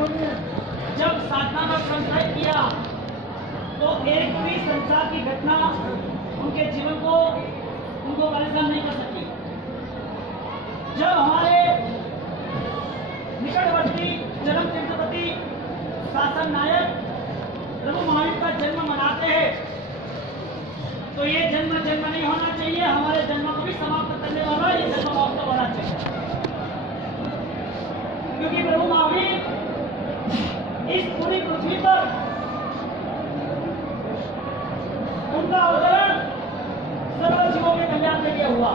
जब साधना का क्रम तय किया तो एक भी संसार की घटना उनके जीवन को उनको परेशान नहीं कर सकती। जब हमारे निकटवर्ती जन्म तीर्थपति शासन नायक प्रभु महावीर का जन्म मनाते हैं तो ये जन्म नहीं होना चाहिए, हमारे जन्म को भी समाप्त करने वाला ये जन्म महोत्सव होना चाहिए। क्योंकि प्रभु महावीर इस पूरी पृथ्वी पर उनका अवतरण सर्व जीवों के कल्याण के लिए हुआ।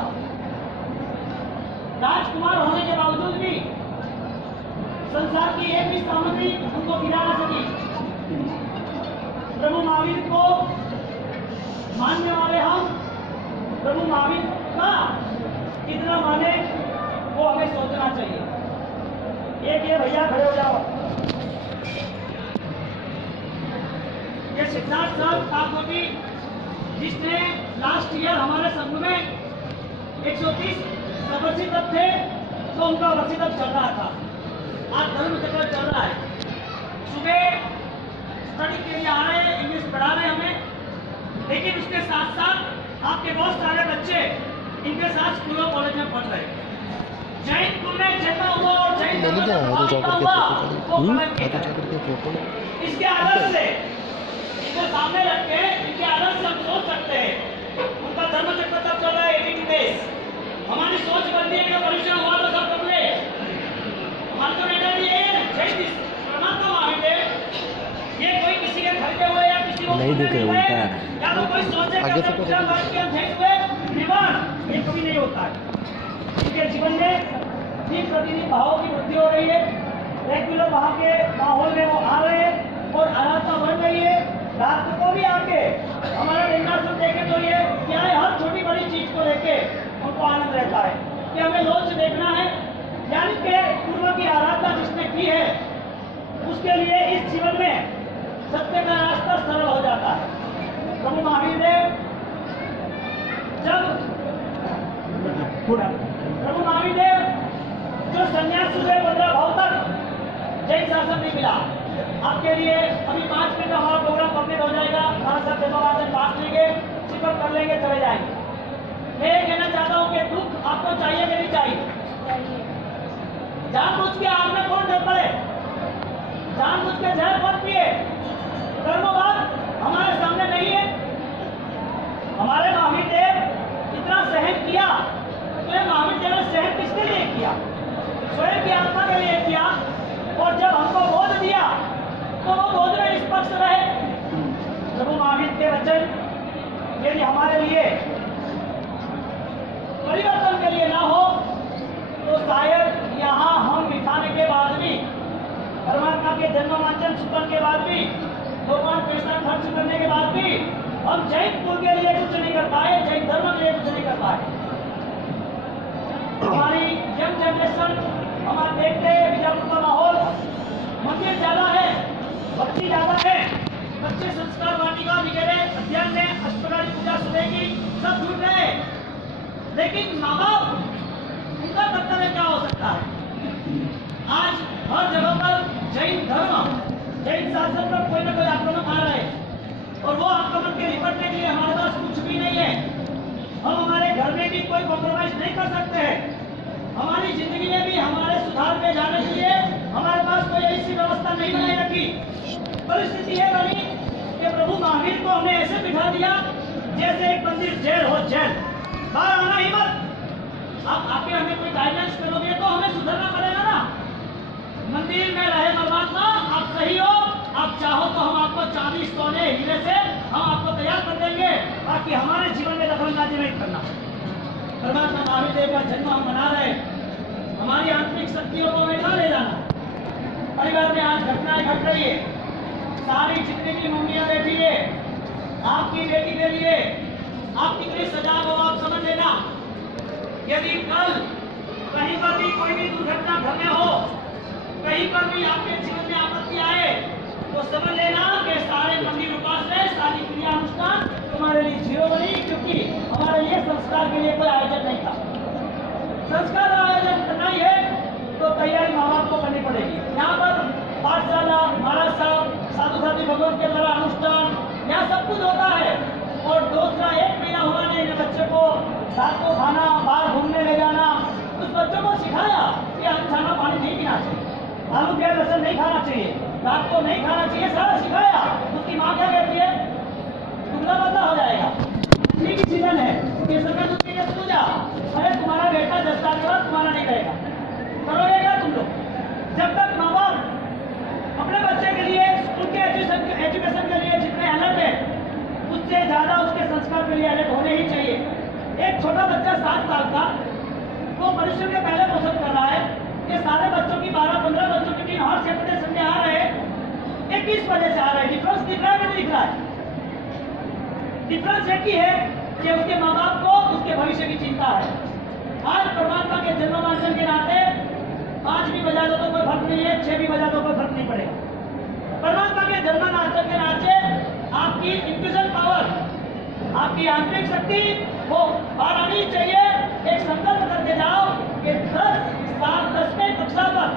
राजकुमार होने के बावजूद भी संसार की एक भी सामग्री उनको गिरा न सकी। प्रभु महावीर को मानने वाले हम प्रभु महावीर का कितना माने वो हमें सोचना चाहिए। एक ये भैया खड़े हो जाओ, ये सिद्धार्थ साहब काकोटी जिसने लास्ट ईयर हमारे संघ में 130 वर्षित थे तो उनका वर्षित चल रहा था। आज धर्म चक्र चल रहा है। सुबह स्टडी के लिए आ रहे हैं, इंग्लिश पढ़ा रहे हमें, लेकिन उसके साथ साथ आपके बहुत सारे बच्चे इनके साथ स्कूल और कॉलेज में पढ़ रहे हैं। जैन कुल में जन्म हुआ और जैन धर्म में प्रभावित हुआ वो कलम के इसके आदर्श से इनको सामने रख के इनके आदर्श से हम सोच सकते हैं। उनका धर्म चक्र तब चल रहा है 80 डेज। हमारी सोच बनती है कि परीक्षा हुआ तो सब कर ले। हमारा तो निर्णय ये है जैन परमात्मा महावीर ये कोई किसी के खरीदे हुए या किसी को नहीं दिख रहा उल्टा है या तो कोई सोचे आगे से पूरा वर्ष के हम जैन हुए निर्माण ये कभी नहीं होता है। इनके जीवन में दिन प्रतिदिन भावों की वृद्धि हो रही है। रेगुलर वहाँ के माहौल में वो आ रहे हैं और आराधना बढ़ रही है। रात को भी आके हमारा लिंगासन देखे तो ये क्या है, हर छोटी बड़ी चीज को लेके उनको आनंद रहता है कि हमें रोज देखना है। यानी कि पूर्व की आराधना जिसने की है उसके लिए इस जीवन में सत्य का रास्ता सरल हो जाता है। प्रभु महावीर देव जो संन्यास हुए 15 भाव तक जैन शासन नहीं मिला। आपके लिए अभी 5 मिनट हमारा प्रोग्राम कंप्लीट हो जाएगा। हमारा सब जन्मवाचन बांट लेंगे, चिपक कर लेंगे, चले जाएंगे। मैं ये कहना चाहता हूँ कि दुख आपको चाहिए कि नहीं चाहिए? जानबूझ के आग में कौन डर पड़े? जानबूझ के जहर कौन पिए? कर्मवाद हमारे सामने नहीं है। हमारे महावीर देव इतना सहन किया तो ये महावीर देव ने सहन किसके लिए किया? स्वयं की आत्मा के लिए किया। और जब हमको बोध दिया तो वो बोध में निष्पक्ष रहे। प्रभु महावीर के वचन यदि हमारे लिए परिवर्तन के लिए ना हो तो शायद यहाँ हम बिठाने के बाद भी, परमात्मा के जन्मवाचन सुपन के बाद भी, भगवान पैसा खर्च करने के बाद भी हम जैन कुल के लिए कुछ नहीं कर पाए, जैन धर्म के लिए कुछ नहीं कर पाए। हमारी यंग जनरेशन हम आप देखते हैं बीजापुर का माहौल, मंदिर ज्यादा है, भक्ति ज्यादा है, बच्चे संस्कार वाटिका वगैरह अध्ययन में अष्टप्रहरी पूजा सुबह की सब जुट रहे हैं। लेकिन माँ बाप उनका कर्तव्य क्या हो सकता है? आज हर जगह पर जैन धर्म, जैन शासन पर कोई ना कोई आक्रमण आ रहे हैं और वो आक्रमण के निपटने के लिए हमारे पास कुछ भी नहीं है। हम हमारे घर में भी कोई कॉम्प्रोमाइज नहीं कर सकते हैं। हमारी जिंदगी में भी हमारे सुधार में जाने के लिए हमारे पास कोई ऐसी व्यवस्था नहीं बनाई रखी। परिस्थिति ये बनी कि प्रभु महावीर को हमने ऐसे बिठा दिया जैसे एक मंदिर जेल हो, जेल, बाहर आना ही मत। आप आके हमें कोई गाइडेंस करोगे तो हमें सुधरना पड़ेगा ना। मंदिर में रहे परमात्मा, आप सही हो, आप चाहो तो हम आपको चांदी सोने हीरे से हम आपको तैयार कर देंगे, ताकि हमारे जीवन में दखलंदाजी नहीं करना। परमात्मा महावीर देव का जन्म हम मना रहे हैं, हमारी आंतरिक शक्तियों को हमें न ले जाना। परिवार में आज घटनाएं घट रही है, सारी जितनी भी मम्मियां बैठी है, आपकी बेटी के लिए आप कितनी सजाग हो आप समझ लेना। यदि कल कहीं पर भी कोई भी दुर्घटना घर में हो, कहीं पर भी आपके जीवन में आपत्ति आए तो समझ लेना कि सारे मंदिर उपासना, सारी क्रियानुष्ठान तुम्हारे लिए जीरो बनी, क्योंकि हमारे लिए संस्कार के लिए कोई आयोजन नहीं था। संस्कार का आयोजन करना ही है तो तैयारी माँ बाप को करनी पड़ेगी। यहाँ पर पाठ आलू प्याज लहसुन नहीं खाना चाहिए, रात को नहीं खाना चाहिए, सारा सिखाया। उसकी माँ क्या कहती है, दुबला पतला हो जाएगा, ठीक ही सीजन है, केसर का दूध पीने तू जा। अरे तुम्हारा बेटा 10 साल के बाद तुम्हारा नहीं रहेगा, करोगे क्या तुम लोग? जब तक माँ बाप अपने बच्चे के लिए स्कूल के एजुकेशन के लिए जितने अलर्ट है, उससे ज़्यादा उसके संस्कार के लिए अलर्ट होने ही चाहिए। एक छोटा बच्चा 7 साल का, वो मनुष्य के पहले पोषण कर रहा है, ये सारे बच्चों की 12-15 बच्चों की टीम हर सैटरडे संडे आ रहे हैं, ये किस वजह से आ रहे हैं? डिफरेंस दिख रहा है कि नहीं दिख रहा है? डिफरेंस एक ही है कि उसके माँ बाप को उसके भविष्य की चिंता है। आज परमात्मा के जन्मवांचन के नाते 5 भी बजा दो तो कोई फर्क नहीं है, 6 भी बजा दो कोई फर्क नहीं पड़ेगा। परमात्मा के जन्मवांचन के नाते आपकी इंट्यूशन पावर, आपकी आंतरिक शक्ति वो बाहर आनी चाहिए। एक संकल्प करके जाओ कि 10वीं कक्षा तक,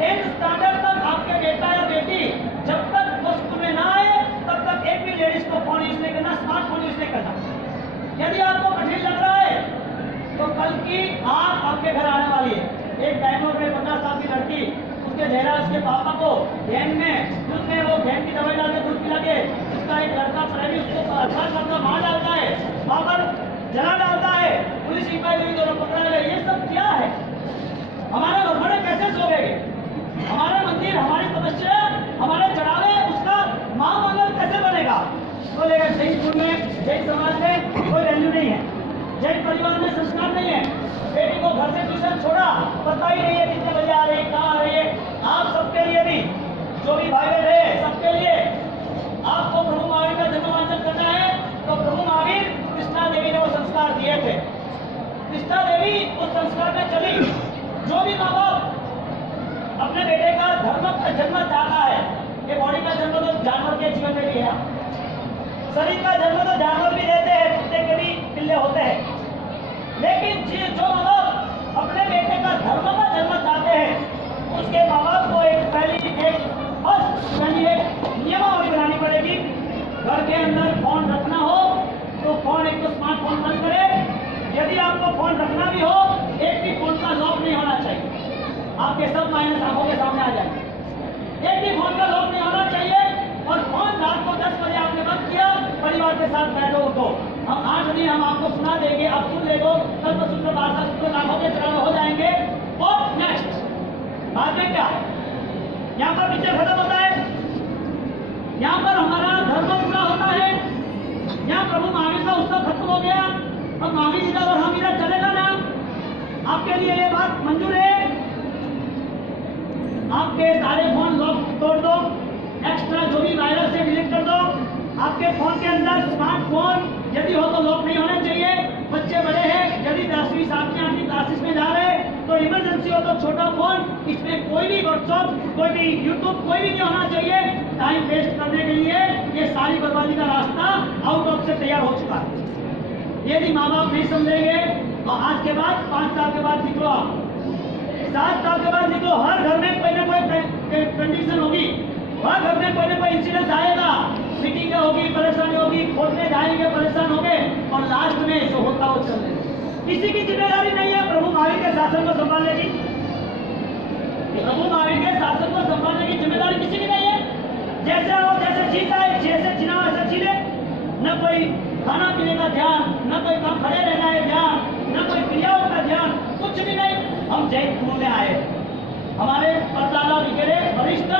10th स्टैंडर्ड तक आपके बेटा या बेटी जब तक वो स्कूल में ना आए तब तक एक भी लेडीज को फोन यूज नहीं करना, स्मार्टफोन यूज नहीं करना। यदि आपको कठिन लग रहा है तो कल की आग आपके घर आने वाली है। एक बैंगलोर में 50 साल की लड़की, उसके जहरा उसके पापा को गैन में दूध में वो गैन की दवाई डाल के दूध पिला के, उसका एक लड़का प्रेमी उसको अच्छा करता मार डालता है, वहां पर जला डालता है, पुलिस इंक्वायरी दोनों पकड़ा गए। ये सब क्या है? हमारे घरवाले कैसे सोएंगे? हमारे मंदिर, हमारी तपस्या, हमारे चढ़ावे, उसका माँ मंगल कैसे बनेगा? बोलेगा जैन स्कूल में, जैन समाज में कोई वैल्यू नहीं है, जैन परिवार में संस्कार नहीं है, बेटी को घर से ट्यूशन छोड़ा, पता ही नहीं है कितने बजे आ रही है, कहाँ आ रही है। आप सबके लिए भी, जो भी भाई बहन है, सबके लिए आपको प्रभु महावीर का जन्मवांचन करना है तो प्रभु महावीर कृष्णा देवी ने वो संस्कार दिए थे। कृष्णा देवी उस संस्कार में चली। जो भी माँ बाप अपने बेटे का धर्म का जन्म चाहता है, ये बॉडी का जन्म तो जानवर के जीवन में भी है, शरीर का जन्म तो जानवर भी देते हैं, कुत्ते के भी पिल्ले होते हैं, लेकिन जो माँ बाप अपने बेटे का धर्म का जन्म चाहते हैं, उसके माँ बाप को एक नियमावली बनानी पड़ेगी। घर के अंदर फोन रखना हो तो फोन एक तो स्मार्टफोन बंद करे। यदि आपको फोन रखना भी हो, एक भी फोन का लॉक नहीं होना चाहिए, आपके सब माइनस आंखों के सामने आ जाएंगे। एक भी फोन का लॉक नहीं होना चाहिए। और फोन रात को 10 बजे आपने बंद किया, परिवार के साथ बैठो उठो, हम 8 दिन हम आपको सुना देंगे, आप सुन लेगो, कल तो सूत्र भाषा सूत्र लाखों के चढ़ावे हो जाएंगे। और नेक्स्ट बाद में क्या, यहाँ पर पिक्चर खत्म होता है, यहाँ पर हमारा धर्म पूरा होता है, यहाँ प्रभु महावीर का उत्सव खत्म हो गया। अब महावीर जी का और हम इधर चलेगा ना? आपके लिए ये बात मंजूर है? आपके सारे फोन लॉक तोड़ दो, एक्स्ट्रा जो भी वायरस है डिलीट कर दो। आपके फोन के अंदर स्मार्टफोन यदि हो तो लॉक नहीं होने चाहिए। बच्चे बड़े हैं, यदि 10वीं 7वीं 8वीं क्लासेस में जा रहे हैं तो इमरजेंसी हो तो छोटा फोन, इसमें कोई भी व्हाट्सअप, कोई भी यूट्यूब, कोई भी नहीं होना चाहिए। टाइम वेस्ट करने के लिए ये सारी बर्बादी का रास्ता आउट ऑफ से तैयार हो चुका है। यदि माँ बाप नहीं समझेंगे तो आज के बाद 5 साल के बाद निकलो, आप 7 साल के बाद निकलो, हर घर में कोई ना कोई कंडीशन होगी, हर घर में कोई ना कोई इंसिडेंट आएगा, मीटिंग होगी, परेशानी होगी, कोर्ट में जाएंगे, परेशान होंगे और लास्ट में जो होता वो चल रहे। किसी की जिम्मेदारी नहीं है प्रभु महावीर के शासन को संभालने की। प्रभु महावीर के शासन को संभालने की जिम्मेदारी किसी की नहीं है। जैसे आओ जैसे जीता है, जैसे जीना वैसे जी ले। न कोई खाना पीने का ध्यान, न कोई काम खड़े रहना है ध्यान, न कोई क्रियाओं का ध्यान, कुछ भी नहीं। हम जैन कुओं में आए, हमारे परदादा वगैरह वरिष्ठ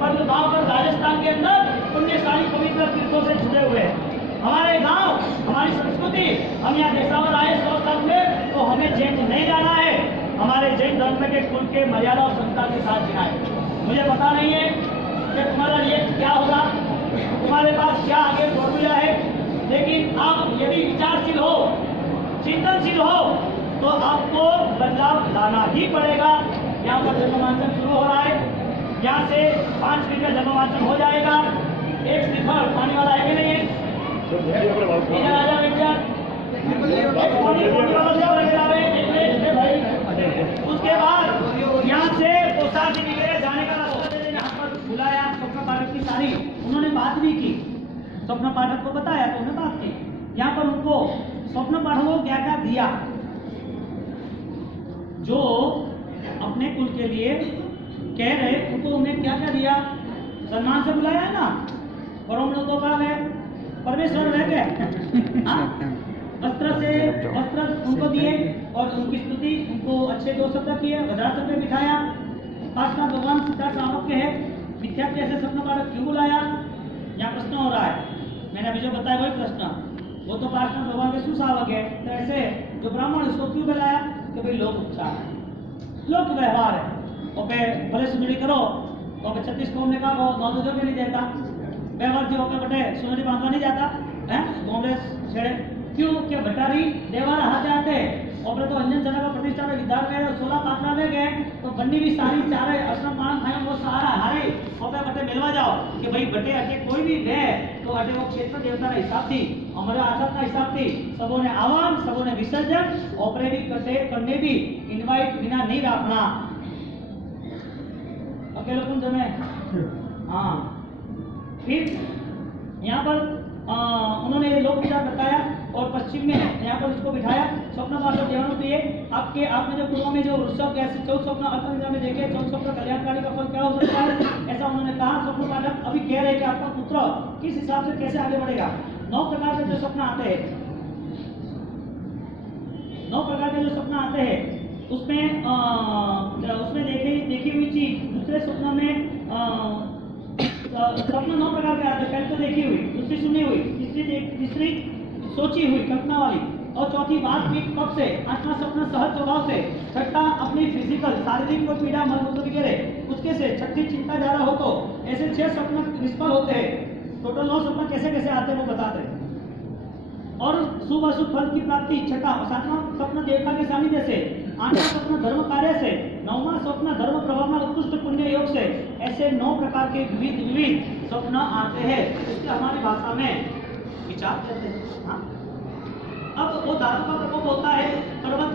पर गाँव पर राजस्थान के अंदर पुण्यशाली पवित्र तीर्थों से जुड़े हुए हैं। हमारे गांव, हमारी संस्कृति, हम यहाँ देशावर आए 100 साल में, तो हमें जैन नहीं जाना है, हमारे जैन धर्म के कुल के मर्यादा और संस्कार के साथ जीना है। मुझे पता नहीं है कि तुम्हारा रिएक्ट क्या होगा, तुम्हारे पास क्या आगे फॉर्मूला है, लेकिन आप यदि विचारशील हो, चिंतनशील हो तो आपको बदलाव लाना ही पड़ेगा। यहाँ पर जन्मवांचन शुरू हो रहा है, यहाँ से 5 मिनट का जन्मवांचन हो जाएगा। एक श्रीफल पानी वाला है कि नहीं है? इधर आ जाओ, उसके बाद यहाँ से पोशाक जाने का रास्ता दे देना। यहाँ पर बुलाया स्वप्न पाठक की सारी, उन्होंने बात भी की, स्वप्न पाठक को बताया तो उन्होंने बात की। यहाँ पर उनको स्वप्न पाठक को क्या क्या दिया, जो अपने कुल के लिए कह रहे उनको उन्हें क्या क्या दिया, सम्मान से बुलाया है ना, परम लोकपाल है, परमेश्वर रह गए वस्त्र उनको दिए और उनकी स्तुति, उनको अच्छे 2 शब्द किए, वज्रासन पे बिठाया। पांचवा भगवान सीता शावक के है, मिथ्या के ऐसे स्वप्न बालक क्यों बुलाया, यहाँ प्रश्न हो रहा है। मैंने अभी जो बताया वही प्रश्न, वो तो पांचवा भगवान के सुशावक है, तो ऐसे जो ब्राह्मण उसको क्यों बुलाया कि भाई लोक उपचार है, लोक व्यवहार है, और भले सुनरी करो तो 36 कौम ने कहा वो 9 के नहीं देता, व्यवहार जो होकर बटे सुनरी बांधवा नहीं जाता है, कांग्रेस छेड़े क्यों कि भटारी देवारा हाथ जाते और तो अंजन जना का प्रतिष्ठा में विद्यार में 16 पात्रा ले गए तो बन्नी भी सारी चारे असम मान खाए वो सारा हारे और बटे मिलवा जाओ कि भाई बटे अटे कोई भी गए तो अटे वो क्षेत्र देवता का हिसाब थी, हमारे आसत का हिसाब थी, सबों ने आवाम, सबों ने विसर्जन, ऑपरे भी करने भी इनवाइट बिना नहीं रखना, अकेले कौन जमे। हाँ, फिर यहाँ पर उन्होंने ये लोक उपचार बताया और पश्चिम में यहाँ पर उसको बिठाया। स्वप्न वास्तव जीवन प्रिय आपने जो पूर्व में जो वृषभ कैसे 14 स्वप्न अल्पनिद्रा में देखे, 14 स्वप्न कल्याणकारी का फल क्या हो सकता है, ऐसा उन्होंने कहा। स्वप्न पाठक अभी कह रहे हैं कि आपका पुत्र किस हिसाब से कैसे आगे बढ़ेगा। 9 प्रकार के जो स्वप्न आते हैं, 9 प्रकार के जो स्वप्न आते हैं उसमें देखी हुई चीज दूसरे स्वप्न में स्वप्न 9 प्रकार के आते हैं। पहले तो देखी हुई, दूसरी सुनी हुई, तीसरी सोची हुई कल्पना वाली, और चौथी वास्तविक पक्ष से, 8वां स्वप्न सहज स्वभाव से, छठा अपनी फिजिकल शारीरिक कोई पीड़ा मलमूत्र वगैरह उसके से, छठी चिंता ज्यादा हो तो, ऐसे 6 स्वप्न निष्फल होते हैं। टोटल 9 स्वप्न कैसे कैसे आते हैं वो बताते हैं। और शुभ अशुभ फल की प्राप्ति, छठा 7वां स्वप्न देवता के सानिध्य से, 8वां स्वप्न धर्म कार्य से, 9वां स्वप्न धर्म प्रभाव में उत्कृष्ट पुण्य योग से, ऐसे 9 प्रकार के विविध स्वप्न आते हैं। इसके हमारी भाषा में विचार करते हैं। हाँ? अब वो धातु का प्रकोप होता है, पर्वत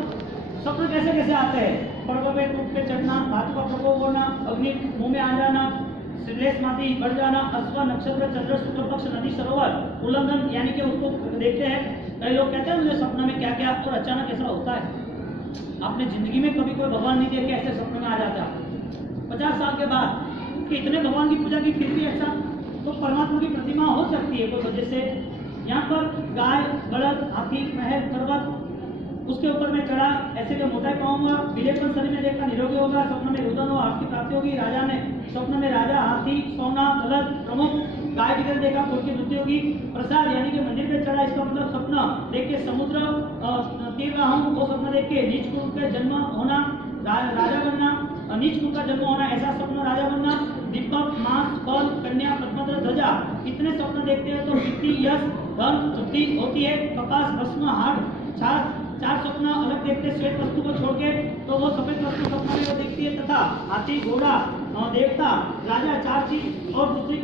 स्वप्न कैसे कैसे आते हैं, पर्वत पे टूट पे चढ़ना, धातु का प्रकोप होना, अग्नि मुंह में आ जाना, श्लेष माती बढ़ जाना, अश्व नक्षत्र चंद्र शुक्ल पक्ष नदी सरोवर उल्लंघन, यानी कि उसको देखते हैं। कई लोग कहते हैं मुझे सपने में क्या क्या और अचानक ऐसा होता है। आपने जिंदगी में कभी कोई भगवान नहीं देखे ऐसे सपने में आ जाता 50 साल के बाद कि इतने भगवान की पूजा की फिर भी ऐसा, तो परमात्मा की प्रतिमा हो सकती है कोई वजह से। यहाँ पर गाय, बलद, हाथी, महल, पर्वत, उसके ऊपर में चढ़ा, ऐसे जो मोटा पाँव हुआ, विलेपन शरीर में देखा निरोगी होगा, स्वप्न में रुदन हो, हाथ की प्राप्ति होगी। राजा ने स्वप्न में राजा, हाथी, सोना, बलद, प्रमुख गाय विग्रह देखा, फूल की वृद्धि होगी। प्रसाद यानी कि मंदिर पे चढ़ा, इसका मतलब स्वप्न देख के समुद्र तीर रहा हूँ वो स्वप्न देख के नीच कुल का जन्म होना, राजा बनना, नीच कुल का जन्म होना, ऐसा स्वप्न राजा बनना। दीपक, मांस, फल, कन्या, पद्मध्वज, ध्वजा, इतने स्वप्न देखते हैं तो वित्ती, यश, धन, वृद्धि होती है। कपास, भस्म, हाड़, छाछ, 4 स्वप्न अलग देखते हैं श्वेत वस्तु को छोड़ के, तो वो सफेद वस्तु स्वप्न में वो दिखती है। तथा हाथी, घोड़ा, देवता, राजा, 4 चीज, और दूसरी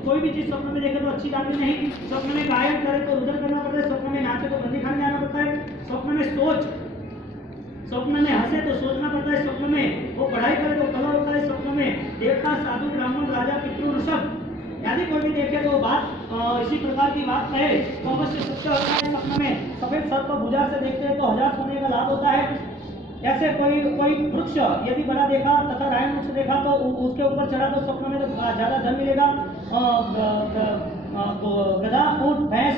कोई भी चीज स्वप्न में देखे तो अच्छी जाती नहीं। स्वप्न में गायन करे तो रुदन करना पड़ता है, स्वप्न में नाचे तो बंदी खाने जाना पड़ता है, स्वप्न में स्वप्न में हंसे तो सोचना पड़ता है, स्वप्न में वो पढ़ाई करे तो कला होता है, स्वप्न में देवता, साधु, ब्राह्मण, राजा, पितृ, ऋषभ यदि कोई भी देखे तो बात इसी प्रकार की बात है तो अवश्य सत्य होता है। स्वप्न में सफेद सर्प भुजा से देखते हैं तो 1000 सोने का लाभ होता है। ऐसे कोई वृक्ष यदि बड़ा देखा तथा रायन वृक्ष देखा तो उसके ऊपर चढ़ा तो स्वप्न में तो ज्यादा धन मिलेगा। गधा, ऊंट, भैंस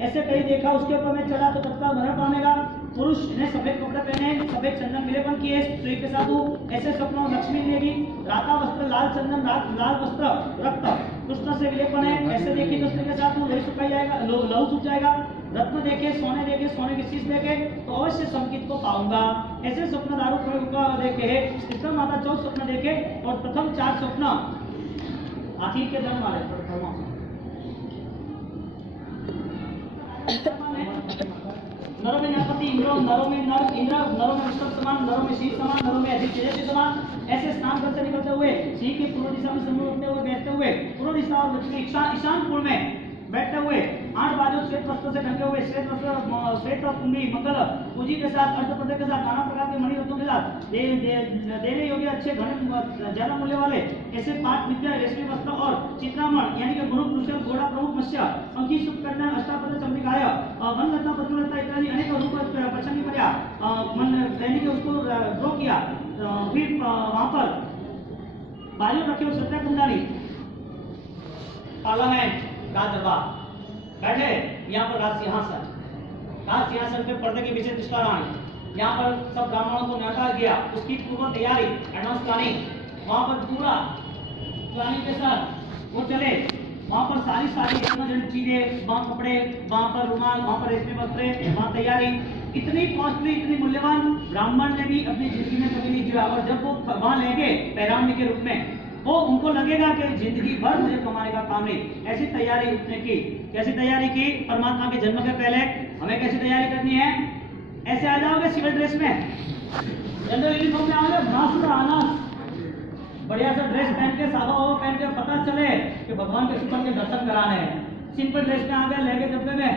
ऐसे कहीं देखा उसके ऊपर में चढ़ा तो तत्काल मरण पाएगा। पुरुष ने सफेद कपड़े पहने, सफेद चंदन विलेपन किए, स्त्री के साथ ऐसे स्वप्नों में लक्ष्मी मिलेगी। राता वस्त्र, लाल चंदन, लाल वस्त्र, रक्त कृष्ण से विलेपन है, ऐसे देखिए तो स्त्री के साथ लोही सुखाई जाएगा, लहू सूख जाएगा। रत्न देखे, सोने की शीश देखे तो अवश्य संकित को पाऊंगा। ऐसे स्वप्न दारू प्रयोग का देखे है। कृष्ण माता 14 स्वप्न देखे और प्रथम 4 स्वप्न आखिर के जन्म वाले प्रथम नरों में नरपति इंद्र, नरों में नर इंद्र, नरों में ऋषभ समान, नरों में शीत समान, नरों में अधिक तेजस्वी समान। ऐसे स्नान करते निकलते हुए सिंह की पूर्व दिशा में सम्मुख होते हुए बैठते हुए पूर्व दिशा और दक्षिण ईशान कोण में बैठते हुए 8 बाजू श्वेत वस्त्र से ढके हुए, श्वेत वस्त्र, श्वेत कुंडी, मंगल पूंजी के साथ, अर्धपद्म के साथ, नाना प्रकार के मणि रत्नों के साथ देने योग्य अच्छे घने ज्यादा मूल्य वाले ऐसे 5 विद्या, रेशमी वस्त्र और चित्रामण यानी कि गुरु, कुशल, घोड़ा, प्रमुख, मत्स्य, अंकी, शुभकन्या, अष्टापद, चंद्रिकाय, वनलता, पद्मलता इत्यादि अनेक रूप प्रसंग किया, मन यानी कि उसको ड्रॉ किया। फिर वहां पर बाजू में रखे हुए सत्या कुंडली, पार्लियामेंट का दरबार, बैठे यहाँ पर राज सिंहासन पे पर्दे के पीछे दृष्टा रानी, यहाँ पर सब ब्राह्मणों को न्योता गया, उसकी पूर्व तैयारी, एडवांस प्लानिंग, वहाँ पर पूरा प्लानिंग के साथ वो चले, वहाँ पर सारी इम्पोर्टेंट चीजें, वहाँ कपड़े, वहाँ पर रुमाल, वहाँ पर रेशमी वस्त्रे, वहाँ तैयारी, इतनी कॉस्टली, इतनी मूल्यवान ब्राह्मण ने भी अपनी जिंदगी में कभी नहीं किया। और जब वो वहाँ लेंगे पैरामणी के रूप में, वो उनको लगेगा कि जिंदगी भर मुझे कमाने का काम नहीं। ऐसी तैयारी उसने की। कैसी तैयारी की? परमात्मा के जन्म के पहले हमें कैसी तैयारी करनी है? ऐसे आ जाओगे सिविल ड्रेस में, जनरल यूनिफॉर्म में आओगे, मास्क आना, बढ़िया सा ड्रेस पहन के, सादा हो पहन के, पता चले कि भगवान के सुपर के दर्शन कराने हैं। सिंपल ड्रेस में आ गए, लहंगे डब्बे में,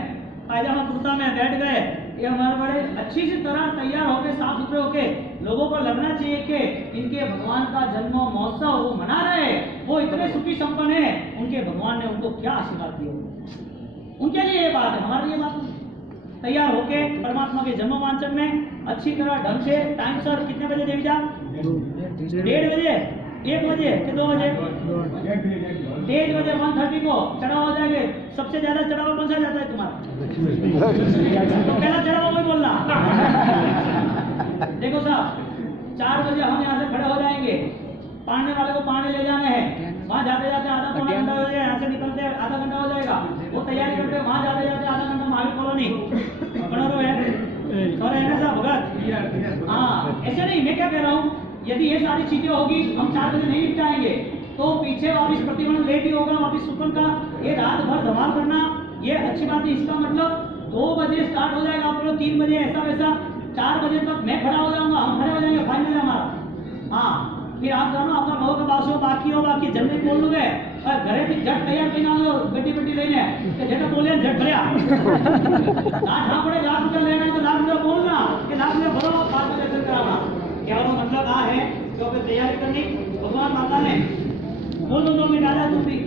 पायजामा कुर्ता में बैठ गए, ये हमारे बड़े अच्छी सी तरह तैयार होके, साफ सुथरे होके, लोगों को लगना चाहिए कि इनके भगवान का जन्म महोत्सव वो मना रहे हैं, वो इतने सुखी संपन्न है, उनके भगवान ने उनको क्या आशीर्वाद दिया। उनके लिए ये बात है, हमारे लिए बात नहीं। तैयार होके परमात्मा के जन्म वांचन में अच्छी तरह ढंग से टाइम सर, कितने बजे देवी जा? 1:30 बजे, 1 बजे कि 2 बजे? 1:30 बजे 1:30 को चढ़ावा हो जाएंगे। सबसे ज्यादा चढ़ावा कौन सा जाता है तुम्हारा? तो पहला चढ़ावा वही बोलना। देखो साहब, 4 बजे हम यहाँ से खड़े हो जाएंगे, पानी वाले को पानी ले जाने हैं, वहाँ जाते जाते आधा पौना घंटा हो जाएगा, यहाँ से निकलते आधा घंटा हो जाएगा, वो तैयारी करते हैं, वहाँ जाते जाते आधा घंटा महावीर कॉलोनी बनो है और है ना साहब भगत। हाँ, ऐसे नहीं, मैं क्या कह रहा हूँ, यदि ये सारी चीजें होगी, हम 4 बजे नहीं निपटाएंगे तो पीछे वापिस प्रतिबंध लेट ही होगा, वापिस सुपन का ये रात भर धमाल करना, ये अच्छी बात है। इसका मतलब 2 बजे स्टार्ट हो जाएगा, आप लोग 3 बजे ऐसा वैसा, 4 बजे तक मैं खड़ा हो जाऊंगा, हम खड़े हो जाएंगे, फाइनल है हमारा। हाँ, फिर आप जानो अपना भाव का बासो बाकी जल्दी बोल लोगे और घरे भी झट तैयार करना लो, गड्डी लेने झट बोले झट भरिया हाँ पड़े ₹1,00,000 लेना है तो ₹1,00,000 बोलना कि ₹1,00,000 भरो, बाद में दर्शन कराना। क्या मतलब आ है जो फिर तैयारी करनी, भगवान माता ने बोल दो 2 मिनट आ जाए तुम भी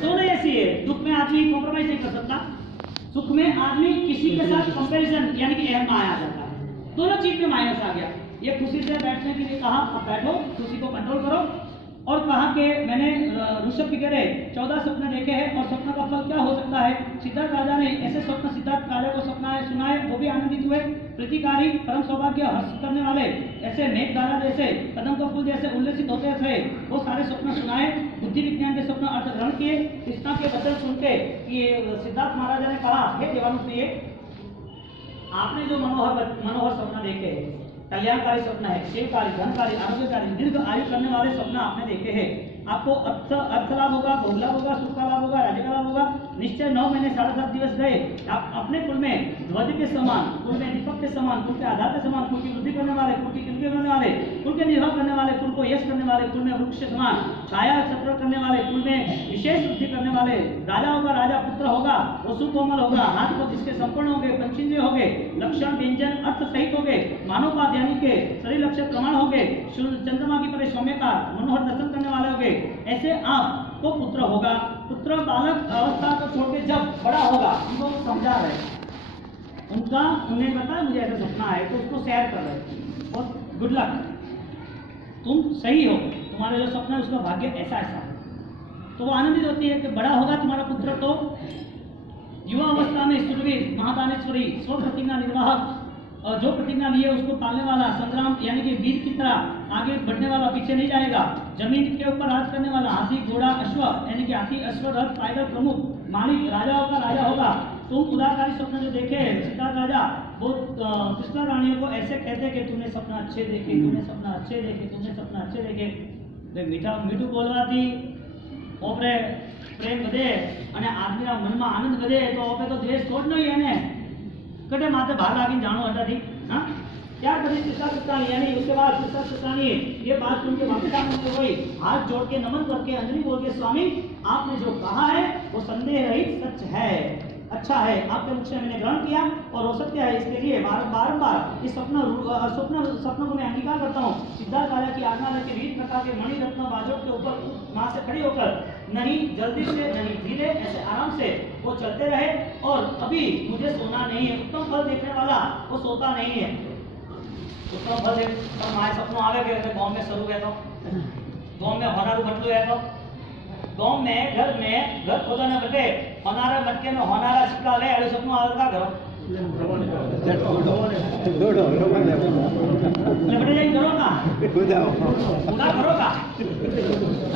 दोनों ऐसी है। दुख में आदमी कॉम्प्रोमाइज नहीं कर सकता, सुख में आदमी किसी के साथ कंपैरिजन यानी कि अहम आ जाता है, दोनों चीज में माइनस आ गया। ये खुशी से बैठने के लिए कहा, आप बैठो, खुशी को कंट्रोल करो, और कहा कि मैंने ऋषभ की तरह 14 सपने देखे हैं और सपना का फल क्या हो सकता है। सिद्धार्थ राजा ने ऐसे स्वप्न सिद्धार्थ राजा को सुनाए, वो भी आनंदित हुए। प्रतिकारी, परम सौभाग्य, हर्ष करने वाले, ऐसे मेघधारा जैसे, कदम का फूल जैसे उल्लसित होते थे, वो सारे स्वप्न सुनाए। बुद्धि विज्ञान के स्वप्न अर्थ ग्रहण किए। कृष्णा के वचन सुनते कि सिद्धार्थ महाराजा ने कहा, हे देवानुप्रिय, आपने जो मनोहर सपना देखे हैं, कल्याणकारी स्वप्न है, शिवकारी, धनकारी, आरोग्यकारी, दीर्घ आयु करने वाले स्वप्न आपने देखे हैं। आपको अर्थ लाभ होगा, भोग लाभ होगा, सुख का लाभ होगा, राज्य का लाभ होगा। निश्चय 9 महीने 7.5 दिवस गए, आप अपने कुल में ध्वज के समान, कुल में दीपक के समान, कुल के आधार के समान, कुल की वृद्धि करने वाले, कुल की कीर्ति करने वाले, कुल के निर्वाह करने वाले, कुल को यश करने वाले, कुल में वृक्ष के समान छाया छत्र करने वाले, कुल में विशेष वृद्धि करने वाले, राजा होगा, राजा पुत्र होगा, वो सुकोमल होगा, हाथ को जिसके संपूर्ण होंगे, पंचेंद्रिय होंगे, लक्षण व्यंजन अर्थ सहित होंगे, मानवोपाध्याय के शरीर लक्ष्य प्रमाण होंगे, चंद्रमा की तरह सौम्यता मनोहर दर्शन करने वाले होंगे। ऐसे आपको पुत्र होगा। पुत्र बालक अवस्था को छोड़ के जब बड़ा होगा, उनको समझा रहे, उन्होंने बताया मुझे ऐसा सपना है, तो उसको शेयर कर रहे और गुड लक, तुम सही हो, तुम्हारा जो सपना है उसका भाग्य ऐसा ऐसा है। तो वो आनंदित होती है कि बड़ा होगा तुम्हारा पुत्र, तो युवा अवस्था में सुरवीर, महादानेश्वरी, स्व प्रतिज्ञा निर्वाहक, और जो प्रतिज्ञा ली है उसको पालने वाला, संग्राम यानी कि वीर की तरह आगे बढ़ने वाला, पीछे नहीं जाएगा, जमीन के ऊपर राज करने वाला, हाथी घोड़ा अश्व यानी कि हाथी अश्व रथ पायदल प्रमुख, मालिक, राजाओं का राजा होगा। तुम उदारकारी स्वप्न जो देखे हैं सिद्धार्थ राजा, वो कृष्णा रानियों को ऐसे कहते कि तुमने सपना अच्छे देखे, तुमने सपना अच्छे देखे, तुमने सपना अच्छे देखे। मीठा मीठू बोलवाती ओपरे प्रेम વધે અને આદમીના મનમાં આનંદ વધે, તો ઓપે તો દ્વેષ થોડ નહીં એને कटे माथे भार लागिन जानो हटा थी। हाँ, क्या करी कृष्णा कृष्णानी, यानी उसके बाद कृष्णा कृष्णानी ये बात सुन के माता मुझे वही हाथ जोड़ के नमन करके अंजलि बोल के, स्वामी आपने जो कहा है वो संदेह रहित सच है, अच्छा है, आपके मुख से मैंने ग्रहण किया और हो सकता है इसके लिए बारंबार इस स्वप्न को मैं अंगीकार करता हूँ। सिद्धार्थ राजा की आज्ञा लेके विविध प्रकार के मणि रत्न बाजों के ऊपर वहां से खड़ी होकर, नहीं जल्दी से नहीं धीरे, ऐसे आराम से वो चलते रहे। और अभी मुझे सोना नहीं है, उत्तम फल देखने वाला वो सोता नहीं है। तो भले पर मारे सपनों आवे के गांव में शुरू है तो गांव में होनारू मटलू है तो गांव में घर खोदने बटे होनारा मटके में होनारा सिक्का ले अरे सपनों आवे का करो बटे जाई करो का पूरा करो का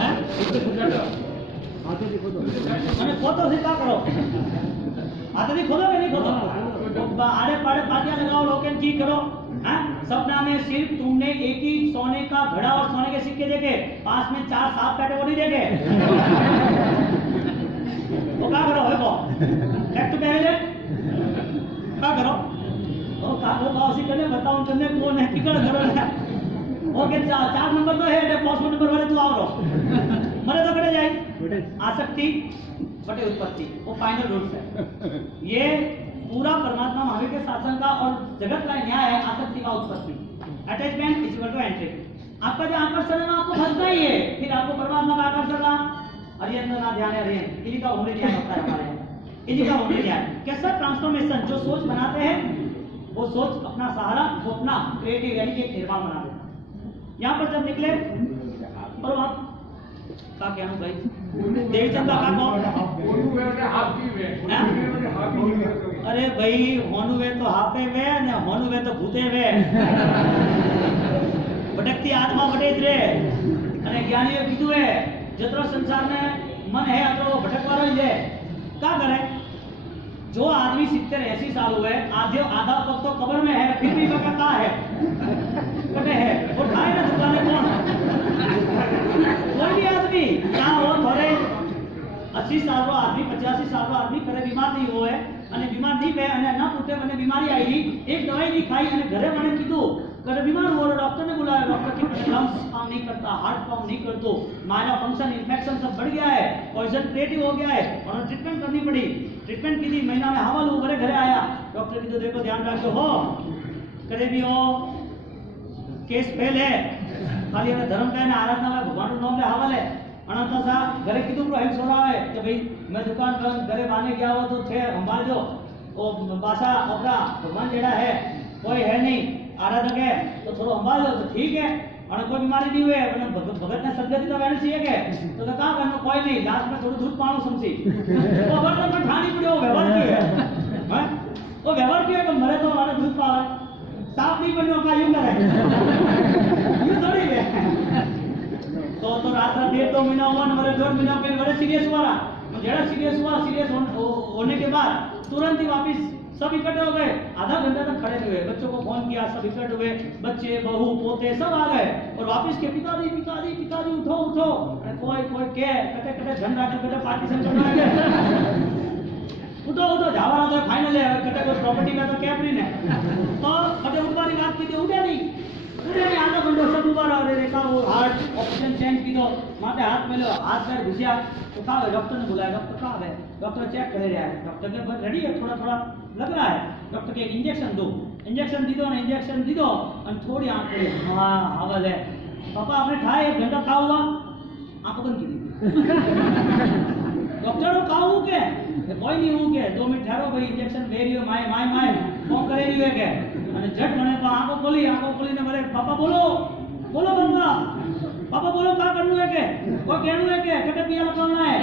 हैं मैंने खोदो से क्या करो हाथ नहीं खोदो नहीं खोदो आड़े पाड़े पाटियां लगाओ लोकेन की करो हैं सपना में सिर्फ तुमने एक ही सोने का घड़ा और सोने के सिक्के देखे पास में 4 सांप बैठे वो नहीं देखे वो क्या करो है वो एक तो पहले क्या करो वो का वो उसी करने बताओ तुमने कौन है किधर करो ओके 4 नंबर तो है पांचवा नंबर वाले तू आओ मरे तो कटे जाए आसक्ति बटे उत्पत्ति वो फाइनल रूल्स है ये पूरा परमात्मा महावीर के शासन का और जगत का न्याय है आसक्ति का उत्पत्ति attachment is equal to entry आपका जो आकर्षण है आपको फंसना ही है फिर आपको परमात्मा का आकर्षण का अरियंत ना ध्यान है अरियंत इन्हीं का उम्र ज्ञान होता है हमारे इन्हीं का उम्र ज्ञान कैसा ट्रांसफॉर्मेशन जो सोच बनाते हैं वो सोच अपना सहारा वो अपना क्रिएटिव यानी कि निर्माण बना देता यहाँ पर जब निकले और आप का क्या नु भाई देवचंद का अरे भाई होनु वे तो हापे वे ने होनु वे तो भूते वे भटकती आत्मा भटे ज रे अने ज्ञानीए कीधुं है जतरो संसार में मन है अतरो भटकवानो ज है का करे जो आदमी 70-80 साल हुए आधा पग तो कब्र में है फिर भी वह का है कटे है वो खाए ना दुकाने कौन कोई भी आदमी क्या हो थोड़े 80 साल रो आदमी 85 साल रो आदमी करे बीमार नहीं हुए અને બીમાર नहीं पे અને ना पूछे મને बीमारी आई एक दवाई नहीं खाई અને घरे મને कीधु करे बीमार हो डॉक्टर ने बुलाया डॉक्टर की लंग्स काम नहीं करता हार्ट काम नहीं करतो मारा फंक्शन इन्फेक्शन सब बढ़ गया है पॉइजन क्रिएटिव हो गया है और ट्रीटमेंट करनी पड़ी ट्रीटमेंट की थी महीना में हवल हो घरे आया डॉक्टर की तो देखो ध्यान रखो हो करे भी हो केस फेल है खाली हमें धर्म का आराधना में भगवान नाम ले हवल है अनंत सा घरे कीधु प्रो हेल्प सोरा है कि भाई मैं दुकान बंद घरे बाने गया हो तो छे संभाल जो ओ बासा अपना भगवान जेड़ा है कोई है नहीं आराधक है तो थोड़ा संभाल लो तो ठीक है और कोई बीमारी नहीं हुए अपने भगत ने सदगति तो वेण चाहिए के तो का करनो कोई नहीं लास्ट में थोड़ा दूध पाणो समझी तो वर्तन में ठाणी पड़ो व्यवहार की है हैं वो व्यवहार की है कि मरे तो वाले दूध पावे साफ नहीं बनो का यूं करे ये थोड़ी है तो रात 1.5-2 महीना हुआ ना मरे 2 महीना फिर बड़े सीरियस हुआ जेड़ा सीरियस हुआ सीरियस होने के बाद तुरंत ही वापस सब इकट्ठे हो गए आधा घंटा तक खड़े हुए बच्चों को फोन किया सब इकट्ठे हुए बच्चे बहू पोते सब आ गए और वापस के पिताजी उठो कोई के कटे झंडा कटे पार्टीशन करना है उठो जावाना तो फाइनल है कटे कोई प्रॉपर्टी में तो कैप नहीं है तो कटे उठवानी बात की थी उठे नहीं आधा घंटो सब उभा रहो रेखा वो हार्ट ऑप्शन चेंज की दो माथे हाथ में लो हाथ पैर घुसिया तो कहा डॉक्टर ने बुलाया डॉक्टर कहा है डॉक्टर चेक कर रहा है डॉक्टर के बस रेडी है थोड़ा लग रहा है डॉक्टर के एक इंजेक्शन दो इंजेक्शन दी दो और थोड़ी आंख खोली हाँ हवल है पापा आपने खाया 1 घंटा खा हुआ आंख बंद की डॉक्टर कहा हूँ के कोई नहीं हूँ के 2 मिनट ठहरो भाई इंजेक्शन दे रही हो माय फोन करे रही है के અને જટ મને આંખો ખોલીને બોલે પાપા બોલો બંગા पापा बोलो क्या करना है के कोई कहना है के कटे पिया लगाना है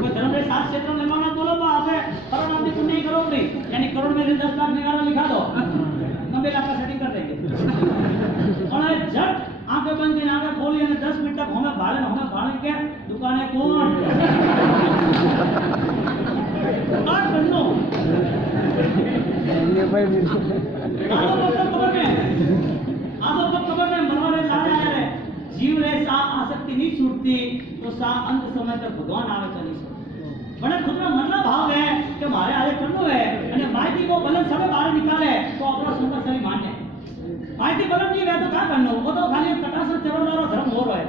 कोई धर्म के साथ क्षेत्र में लेवाना बोलो बा आपे करोड़ आदमी तुम नहीं करो नहीं यानी करोड़ में 10 लाख निकालो लिखा दो 90 लाख का सेटिंग कर देंगे और झट आंखें बंद की आंखें खोली और 10 मिनट तक हमें भाड़े के दुकानें कौन बात बंदो ये भाई खबर में मनोरे लाया है जीव रे सा आसक्ति नहीं छूटती तो सा अंत समय तक भगवान आवे चली बने खुद में मतलब भाव है कि हमारे आगे करनो है અને माइटी को बलन सब बाहर निकाले तो अपना सुंदर शरीर मान्य माइटी बलन नहीं है तो क्या करनो वो तो खाली कटासन चरणदारो धर्म हो रहा है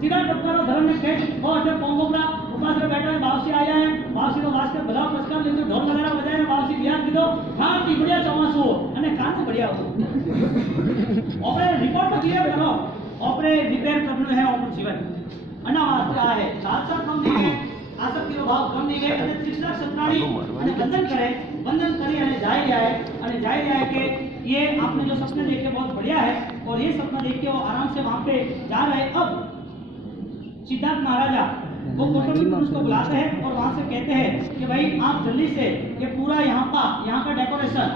सीधा टपकारो धर्म में कहे वो अटे पोंगोपड़ा ऊपर से बैठा है बावसी आया है बावसी को वास्ते भला पुरस्कार ले तो ढोल वगैरह बजाए बावसी बिहार कीधो हां की बढ़िया चौमासु અને કાંત बढ़िया हो अपने रिपोर्ट तो क्लियर करो अपने रिपेयर करना है अपना जीवन अनावास क्या है साथ कम नहीं है आसक्ति નો ભાવ કમ નહીં है त्रिशला सत्राणी અને બંधन करे અને જાય કે ये आपने जो सपने देखे बहुत बढ़िया है, और ये सपना देख के वो आराम से वहाँ पे जा रहे हैं। अब सिद्धार्थ महाराजा वो कौटुंबिक पुरुष को बुलाते हैं और वहाँ से कहते हैं कि भाई आप जल्दी से ये पूरा यहाँ का डेकोरेशन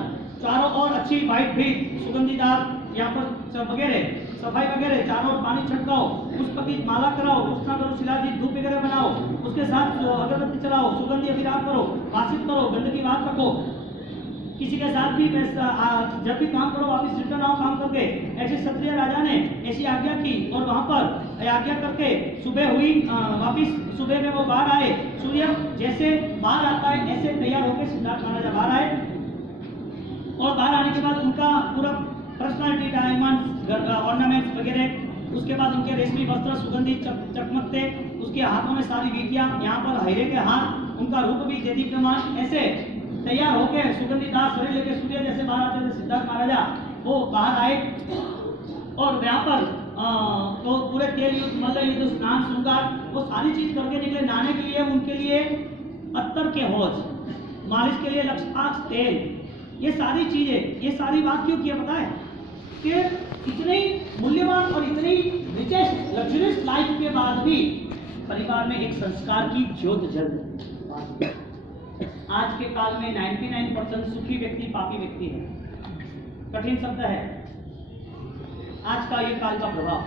चारों ओर अच्छी वाइट भी सुगंधीदार यहाँ पर वगैरह सफाई वगैरह चारों ओर पानी छिड़काओ, पुष्प की माला कराओ, उष्णा करो, शिलाजीत धूप वगैरह बनाओ, उसके साथ अगरबत्ती चलाओ, सुगंधी अभिराम करो, वासित करो, गंदगी बात रखो, किसी के साथ भी जब भी काम करो वापिस रिटर्न आओ काम करके। ऐसे क्षत्रिय राजा ने ऐसी आज्ञा की और वहाँ पर आज्ञा करके सुबह हुई, वापिस सुबह में वो बाहर आए। सूर्य जैसे बाहर आता है ऐसे तैयार होकर सिद्धार्थ महाराजा बाहर आए, और बाहर आने के बाद उनका पूरा पर्सनालिटी डायमंड ऑर्नामेंट्स वगैरह, उसके बाद उनके रेशमी वस्त्र सुगंधित चकमकते, उसके हाथों में सारी वीटियाँ, यहाँ पर हीरे के हाथ, उनका रूप भी देदीप्यमान, ऐसे तैयार होके सुगंधिदार शरीर लेके सूर्य जैसे बाहर आते थे सिद्धार्थ महाराजा वो बाहर आए। और यहाँ पर तो पूरे तेल युद्ध, मल्ल युद्ध, स्नान श्रृंगार वो सारी चीज करके निकले। नहाने के लिए उनके लिए अत्तर के हौज, मालिश के लिए लक्षार्थ तेल, ये सारी चीजें, ये सारी बात क्यों किया पता है कि इतनी मूल्यवान और इतनी रिचेस्ट लग्जरियस लाइफ के बाद भी परिवार में एक संस्कार की ज्योत जल रही। आज के काल में 99% सुखी व्यक्ति पापी व्यक्ति है। कठिन शब्द है आज का ये काल का प्रभाव।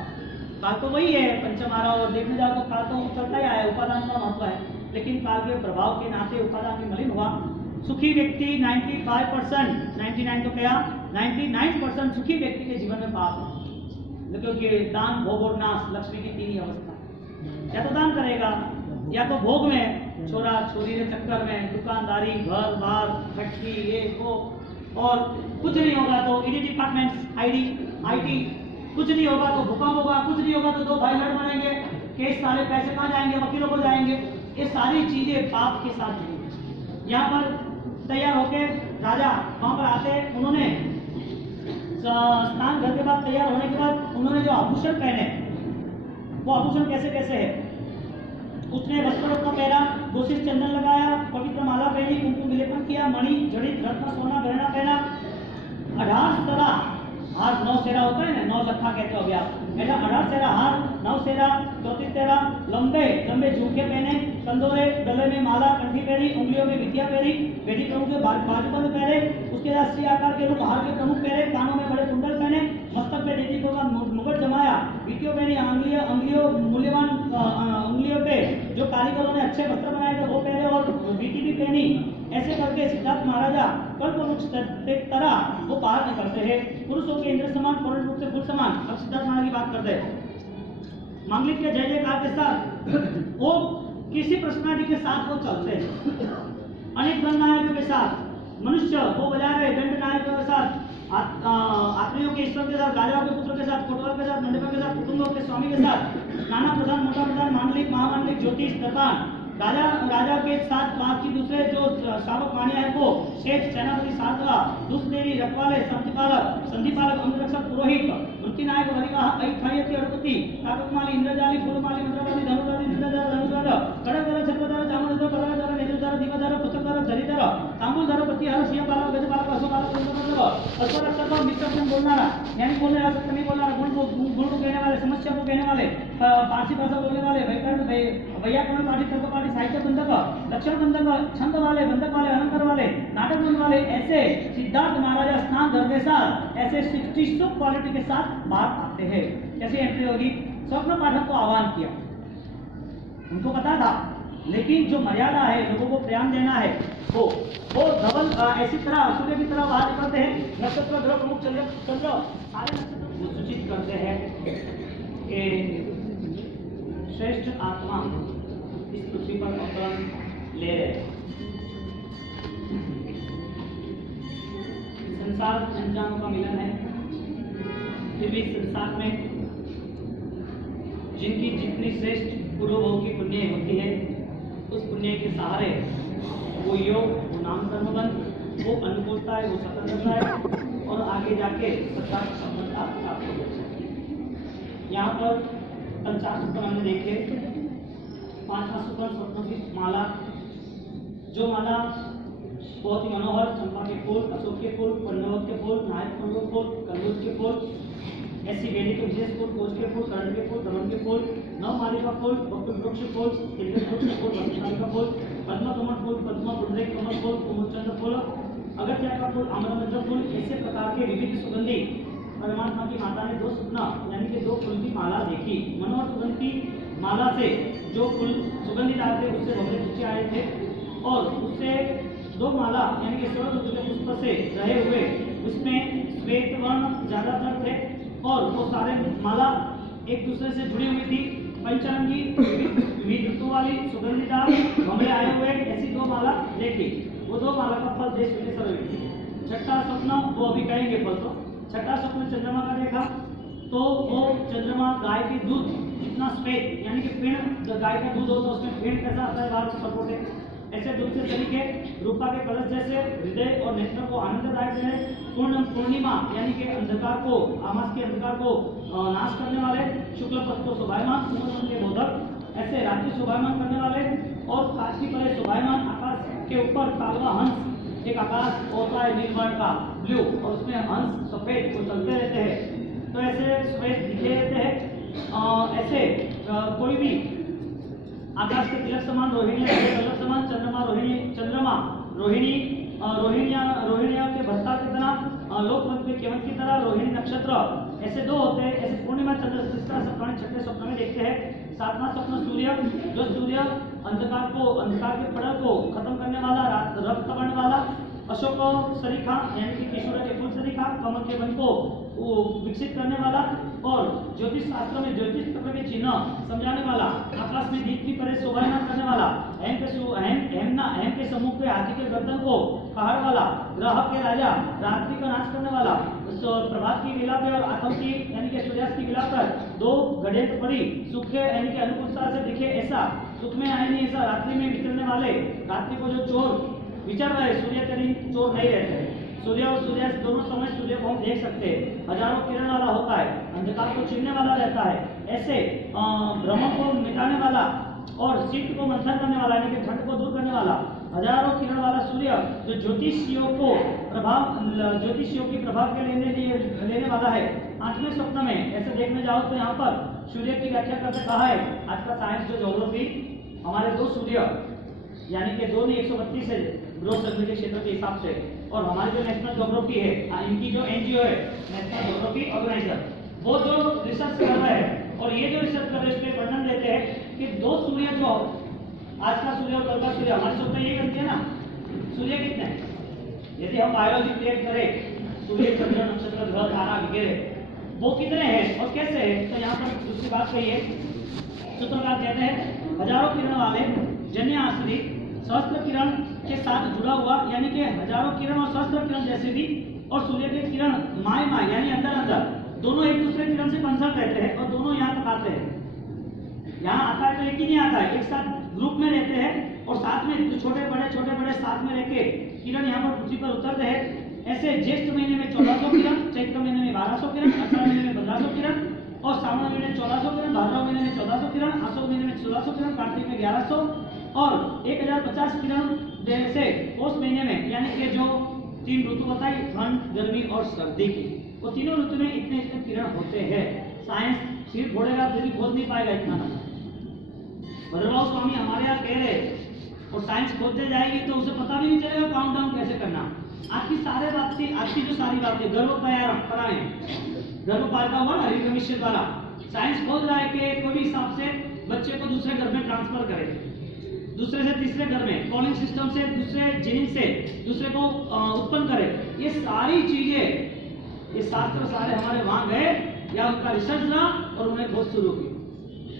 काल तो वही है पंचमारा, और देखने जाओ तो काल तो चलता ही आया, उपादान का महत्व है, लेकिन काल के प्रभाव के नाते उपादान भी मलिन हुआ। सुखी व्यक्ति 95%, 99 तो क्या 99% सुखी व्यक्ति के जीवन में पाप है, क्योंकि दान भोग और नाश लक्ष्मी की तीन ही अवस्था। या तो दान करेगा, या तो भोग में छोरा छोरी के चक्कर में दुकानदारी, घर बार, फैक्ट्री, ये वो, और कुछ नहीं होगा तो ईडी डिपार्टमेंट्स, आईटी, कुछ नहीं होगा तो भूकंप होगा, कुछ नहीं होगा तो दो भाई लड़ बनेंगे, केस सारे पैसे कहाँ जाएंगे, वकीलों को जाएंगे। ये सारी चीजें पाप के साथ जुड़ी। यहाँ पर तैयार होके राजा वहाँ पर आते, उन्होंने स्नान घर के बाद तैयार होने के बाद उन्होंने जो आभूषण पहने, वो आभूषण कैसे कैसे है, उसने वस्त्र रत्न पहना, गोशिश चंदन लगाया, पवित्र माला पहनी, कुमकुम विलेपन किया, मणि जड़ित रत्न सोना गहना पहना, 18 तरह हार, 9 सेरा होता है ना, 9 लखा कहते हो अभी आप, ऐसा 18 सेरा हार, 9 सेरा, 34 तेरा, लंबे लंबे झुमके पहने, कंदोरे, गले में माला, कंठी पहनी, उंगलियों में विद्या पहनी, बेटी प्रमुख के बाजूबंद पहने, उसके बाद सी आकार के रूप हार के प्रमुख पहने, कानों में बड़े कुंडल पहने, मस्तक पे देती को मुकुट जमाया, विटियों पहनी, अंगुलियों मूल्यवान अंगुलियों पे जो कारीगरों ने अच्छे वस्त्र बनाए थे वो पहने, और विटी भी पहनी। ऐसे करके सिद्धार्थ महाराजा कल्पवृक्ष तरह वो बाहर निकलते हैं। पुरुषों के इंद्र समान, पूर्ण रूप से फूल समान। अब सिद्धार्थ महाराज की बात करते हैं। मांगलिक के जय जयकार के साथ वो किसी पर्सनालिटी के साथ वो चलते हैं, अनेक गणनायकों के साथ मनुष्य वो बजा रहे, दंड नायकों के साथ, आत्मियों के ईश्वर के साथ, राजाओं के पुत्र के साथ, कोटवाल के साथ, मंडपों के साथ, कुटुंबों के स्वामी के साथ, नाना प्रधान, मोटा प्रधान, मांडलिक, महामांडलिक, ज्योतिष, दर्पण, राजा के साथ बाकी दूसरे जो शावक मान्या है वो शेष, सेनापति, सातवा, दुष्देवी, रखवाले, संधिपालक, अंगरक्षक, पुरोहित, वृत्ति नायक, हरिवाह, ऐथायती, अड़पति, काकमाली, इंद्रजाली, फूलमाली, मंत्रवादी, धनुरादी, निंदाधार, धनुराध, कड़कधर, छत्रधर, चामुंडधर, पदाधर, नेत्रधर, दीपधर, पुस्तकधर, धरीधर, तांबूलधर, प्रतिहार, सिंहपालक, गजपालक, अश्वपालक, कुंभकर्णक, अश्वरक्षक, मित्रक्षण बोलनारा, यानी बोलने वाला, सत्य नहीं बोलनारा, गुण को कहने वाले, समस्या को कहने वाले, पारसी भाषा बोलने वाले, वैयाकरण पाठी, तर्क पाठी, साहित्य बंधक, लक्षण बंधक, छंद वाले, बंधक वाले, अलंकार वाले, नाटक बंध वाले, ऐसे सिद्धार्थ महाराजा स्नान घर के साथ ऐसे 60 क्वालिटी के साथ बाहर आते हैं। कैसे एंट्री होगी? स्वप्न पाठक को आह्वान किया, उनको पता था, लेकिन जो मर्यादा है, लोगों को प्रेम देना है, वो धवल ऐसी तरह सूर्य की तरह बाहर निकलते हैं। नक्षत्र, ग्रह प्रमुख, चंद्र सारे नक्षत्र को सूचित करते हैं कि श्रेष्ठ आत्मा इस पृथ्वी पर अवतरण ले रहे। संसार अनजानों का मिलन है, फिर भी संसार में जिनकी जितनी श्रेष्ठ पूर्वभोग की पुण्य होती है, उस पुण्य के सहारे वो योग, वो नाम कर्मबंध, वो अनुकूलता है, वो स्वतंत्रता है, और आगे जाके सत्ता की सफलता प्राप्त हो जाती है। यहाँ पर कल 4 सूत्र हमने देखे, 5वां सूत्र स्वप्नों की माला, जो माला बहुत ही मनोहर चंपा के फूल, अशोक के फूल, पंडवत के फूल, नायक पंडव फूल, कलबुज के फूल, ऐसी बेली के विशेष फूल, कोच के फूल, करण के फूल, दमन के फूल, नवमाली का फूल, बकुल वृक्ष फूल, तिलक वृक्ष फूल, वसंताली का फूल, पद्म कमल फूल, पद्म पुंडरीक कमल फूल, कुमुदचंद्र फूल, अगत्या का फूल, आम्रमंजन फूल, ऐसे प्रकार के विविध सुगंधी परमात्मा की माता ने 2 स्वप्न यानी कि 2 फूल की माला देखी। मनोहर सुगंध की माला से जो फूल सुगंधित आए थे उससे भवरे नीचे आए थे और उससे 2 माला यानी कि 16 रुद्र के पुष्प से रहे हुए उसमें श्वेत वर्ण ज्यादातर थे और वो सारे माला एक दूसरे से जुड़ी हुई थी। पंचरंगी विविध ऋतु वाली सुगंधिदार भवरे आए हुए ऐसी 2 माला देखी। वो 2 माला का फल देश विदेश में। छठा स्वप्न वो अभी कहेंगे फल तो। छठा स्वप्न चंद्रमा का देखा तो वो चंद्रमा गाय के दूध जितना श्वेत यानी कि फेण गाय का दूध होता है उसमें फेण कैसा आता है बाहर सपोर्टे ऐसे दूध के तरीके रूपा के कलश जैसे हृदय और नेत्र को आनंददायक है। पूर्णिमा यानी कि अंधकार को आमास के अंधकार को नाश करने वाले, शुक्ल पक्ष को शोभायमान, कुमोदन के बोधक ऐसे रात्रि शोभायमान करने वाले और काशी परे शोभायमान आकाश के ऊपर तालवा हंस एक आकाश होता है नीलवर्ण का ब्लू और उसमें हंस सफेद वो चलते रहते हैं तो ऐसे सफेद दिखे रहते हैं। ऐसे कोई भी आकाश के तिलक समान रोहिणी तिलक समान चंद्रमा रोहिणिया के भत्ता की तरह लोकमत में केवट की तरह रोहिणी नक्षत्र ऐसे 2 होते हैं। ऐसे पूर्णिमा चंद्र तीसरा स्वप्न छठे स्वप्न में देखते हैं। 7वां स्वप्न सूर्य जो सूर्य अंधकार के पड़ल को खत्म करने वाला रक्त वर्ण वाला, अशोक सरीखा यानी कि किशोर के फूल सरीखा कमल के वन को विकसित करने वाला और ज्योतिष शास्त्र में ज्योतिष तत्व के चिन्ह समझाने वाला, आकाश में दीप की तरह शोभायमान करने वाला, हेम के समूह पे हाथी के गर्दन को पहाड़ वाला, ग्रह के राजा रात्रि का नाश करने वाला, प्रभात की वेला पे और आत्म की यानी कि सूर्यास्त की वेला पर 2 गड़े पड़ी सुख यानी कि अनुकूलता से दिखे ऐसा, सुख में आए नहीं ऐसा, रात्रि में विचरने वाले, रात्रि को जो चोर विचर रहे सूर्य के दिन चोर नहीं रहते। सूर्य और सूर्यास्त दोनों समय सूर्य को हम देख सकते हैं, हजारों किरण वाला होता है, अंधकार को छीनने वाला रहता है। ऐसे भ्रम को मिटाने वाला और शीत को मंथन करने वाला यानी कि ठंड को दूर करने वाला, हजारों किरण वाला सूर्य जो ज्योतिषियों की प्रभाव के लेने वाला है। 8वें स्वप्न में ऐसे देखने जाओ तो यहाँ पर सूर्य की व्याख्या करके कहा है आज का साइंस जो ज्योग्राफी हमारे 2 सूर्य यानी कि 2 नहीं 132 है ग्रोथ सर्वे के क्षेत्र के हिसाब से और हमारी जो नेशनल ज्योग्राफी है इनकी जो एनजीओ है नेशनल ज्योग्राफी ऑर्गेनाइजर वो जो रिसर्च कर रहा है और ये जो रिसर्च कर रहे हैं इसमें वर्णन देते हैं कि 2 सूर्य जो आज का सूर्य और कल का सूर्य हमारी स्वप्न ये करती है ना सूर्य कितने हैं यदि हम बायोलॉजी क्रिएट करें सूर्य चंद्र नक्षत्र ग्रह तारा वगैरह वो कितने हैं और कैसे है तो यहाँ पर दूसरी बात कही है सूत्रकार कहते हैं हजारों किरण वाले जन्य आश्रित सहस्त्र किरण के साथ जुड़ा हुआ यानी कि हजारों किरण और सहस्त्र किरण जैसे भी और सूर्य के किरण माय यानी अंदर दोनों एक दूसरे किरण से कंसर्न रहते हैं और दोनों यहाँ तक आते हैं। यहाँ आता है तो एक ही नहीं आता है, एक साथ ग्रुप में रहते हैं और साथ में छोटे बड़े साथ में रहके किरण यहाँ पर पृथ्वी पर उतरते हैं। ऐसे ज्येष्ठ महीने में 1400 किरण, चैत्र महीने में 1200 किरण, अषाढ़ महीने में 1500 किरण और सावन महीने में 1400 किरण, भाद्रव महीने में 1400 किरण, आसो महीने में 1600 किरण, कार्तिक में 1100 और 1050 किरण जैसे उस महीने में यानी कि जो 3 ऋतु बताई ठंड गर्मी और सर्दी की वो तीनों ऋतु में इतने किरण होते हैं। साइंस सिर्फ खोलेगा फिर भी खोज नहीं पाएगा इतना। भद्रभाव स्वामी हमारे यहाँ कह रहे और साइंस खोजते जाएगी तो उसे पता भी नहीं चलेगा काउंट डाउन कैसे करना। आज की जो सारी बातें गर्भपालिका हुआ ना कमीशन द्वारा साइंस खोज रहा है कि कोई भी हिसाब से बच्चे को दूसरे घर में ट्रांसफर करे, दूसरे से तीसरे घर में कॉलिंग सिस्टम से दूसरे जिनिस से दूसरे को उत्पन्न करे। ये सारी चीजें ये शास्त्र सारे हमारे वहां गए या उनका रिसर्च रहा और उन्हें खोज शुरू की।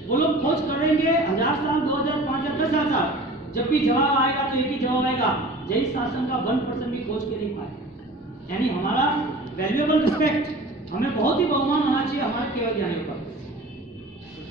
वो लोग खोज करेंगे 1000 साल 2000 5000 10,000 साल, जब भी जवाब आएगा तो एक ही जवाब आएगा, जय शासन का 1% भी खोज के नहीं पाए। यानी हमारा वैल्यूएबल रिस्पेक्ट हमें बहुत ही बहुमान होना चाहिए हमारे केवल ज्ञानियों का।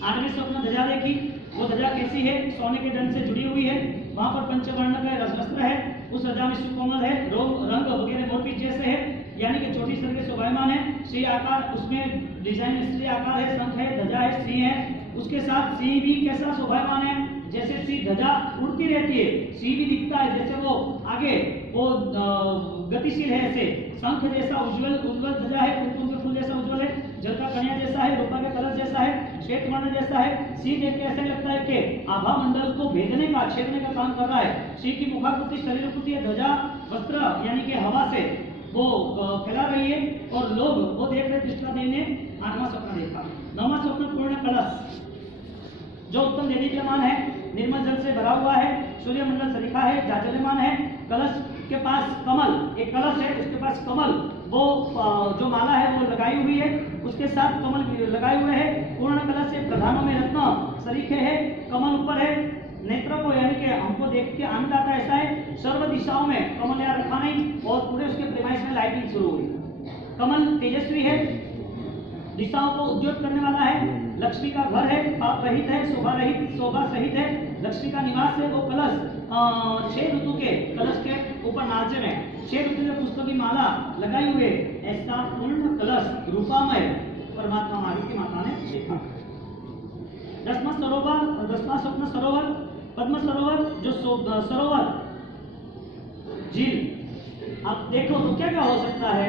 8वें स्वप्न ध्वजा देखी, वो ध्वजा कैसी है सोने के दंड से जुड़ी हुई है, वहां पर पंचवर्ण का रसवस्त्र है, उस ध्वजा में सुकोमल है, रंग वगैरह मोरपीच जैसे है यानी कि छोटी सर के शोभायमान है, श्री आकार उसमें डिजाइन श्री आकार है, शंख है, ध्वजा है, सिंह है, उसके साथ सिंह भी कैसा शोभायमान है जैसे सी ध्वजा उड़ती रहती है, सी भी दिखता है जैसे वो आगे वो गतिशील है, ऐसे शंख जैसा उज्जवल उज्जवल ध्वजा है, कुमकुम के फूल जैसा उज्जवल है, जल का कन्या जैसा है, रूपा के कलश जैसा है, श्वेत वर्ण जैसा है। सी देख के ऐसा लगता है कि आभा मंडल को भेदने का छेदने का काम कर रहा है। सी की मुखाकृति शरीरकृति है, ध्वजा वस्त्र यानी कि हवा से वो फैला रही है और लोग वो देख रहे। कृष्णादेव ने 8वां सपना देखा। 9वां स्वप्न पूर्ण कलश जो उत्तम देदीप्यमान है, निर्मल जल से भरा हुआ है, सूर्यमंडल सरीखा है, जाजल्यमान है। कलश के पास कमल, एक कलश है उसके पास कमल, वो जो माला है वो लगाई हुई है, उसके साथ कमल लगाए हुए हैं। पूर्ण कलश से प्रधानों में रत्न सरीखे है, कमल ऊपर है। नेत्रों को यानी कि हमको देख के आनंद आता ऐसा है। सर्व दिशाओं में कमल यहाँ रखा नहीं और पूरे उसके प्रेमाइस में लाइटिंग शुरू हुई। कमल तेजस्वी है, दिशाओं को उद्योग करने वाला है, लक्ष्मी का घर है, पाप रहित है, शोभा सहित है, लक्ष्मी का निवास है। वो कलश 6 ऋतु के कलश के ऊपर नाचे में 6 ऋतु के पुष्पों की माला लगाई हुए ऐसा पूर्ण कलश रूपामय परमात्मा मारुति माता ने देखा। 10वां स्वप्न सरोवर, पद्म सरोवर जो सरोवर झील। आप देखो तो क्या क्या हो सकता है।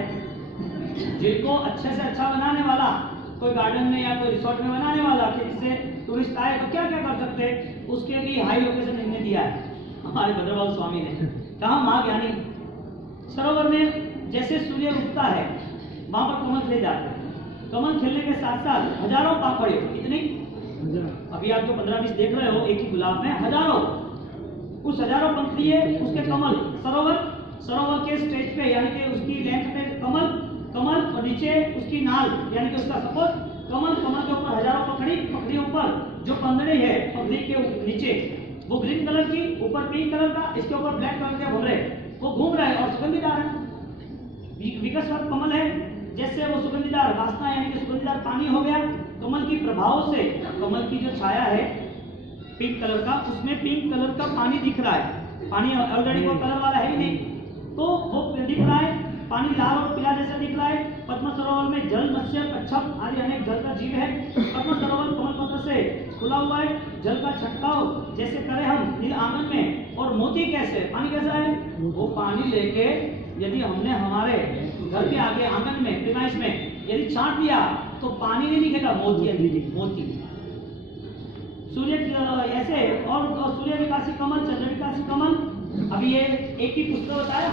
झील को अच्छे से अच्छा बनाने वाला, कोई गार्डन में या कोई रिसोर्ट में बनाने वाला कि जिससे टूरिस्ट आए तो क्या क्या कर सकते हैं, उसके भी हाई लोकेशन इन्हें दिया है हमारे भद्रबाबू स्वामी ने। कहा माँ ज्ञानी सरोवर में जैसे सूर्य उगता है वहां पर कमल खिले जाते हैं। कमल खिलने के साथ साथ हजारों पापड़े, कितनी अभी आप जो 15-20 देख रहे हो एक ही गुलाब में हजारों, उस हजारों पंखुड़ी है उसके कमल। सरोवर के स्टेज पे यानी कि उसकी लेंथ पे कमल और नीचे उसकी नाल यानी कि उसका सपोर्ट कमल के ऊपर हजारों पखड़ी ऊपर जो पंदड़ी है पखड़ी के नीचे वो ग्रीन कलर की, ऊपर पिंक कलर का, इसके ऊपर ब्लैक कलर के भंवरे वो घूम रहे हैं और सुगंधीदार है। विकसवत कमल है, जैसे वो सुगंधीदार वासना यानी कि सुगंधीदार पानी हो गया। कमल की प्रभाव से कमल की जो छाया है पिंक कलर का, उसमें पिंक कलर का पानी दिख रहा है। पानी ऑलरेडी वो कलर वाला है ही नहीं, तो वो दिख रहा है। पानी लाल और पीला जैसा दिख रहा है। पद्म सरोवर में जल, मत्स्य, कच्छप आदि अनेक जल का जीव है। पद्म सरोवर कमल पत्र से खुला हुआ है। जल का छंटकाव जैसे करें हम नील आंगन में। और मोती कैसे, पानी कैसा है, वो पानी लेके यदि हमने हमारे घर के आगे आंगन में प्रीमाइस में यदि छांट दिया तो पानी नहीं दिखेगा, मोती। सूर्य ऐसे और सूर्य विकासी कमल, चंद्र विकासी कमल। अभी ये एक ही पुष्प बताया,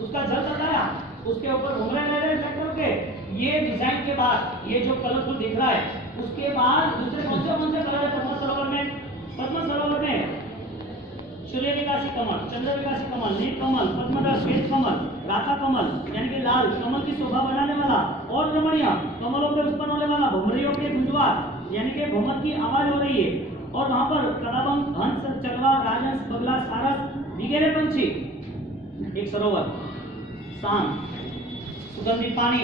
उसका जल बताया, उसके ऊपर घुमरे ले रहे ब्लैक कलर के। ये डिजाइन के बाद ये जो कलरफुल दिख रहा है, उसके बाद दूसरे कौन से कलर है पद्म सरोवर में सूर्य विकासी कमल, चंद्र विकासी कमल, नील कमल, पद्मराज, श्वेत कमल, राता कमल यानी कि लाल कमल की शोभा बनाने वाला और रमणीय कमलों पे उत्पन्न होने वाला भमरियों के गुंजवार यानी कि भमर की आवाज हो रही है। और वहां पर कलाबंग, हंस, चरवा, राजहंस, बगला, सारस वगैरह पंछी। एक सरोवर शांत सुगंधित पानी,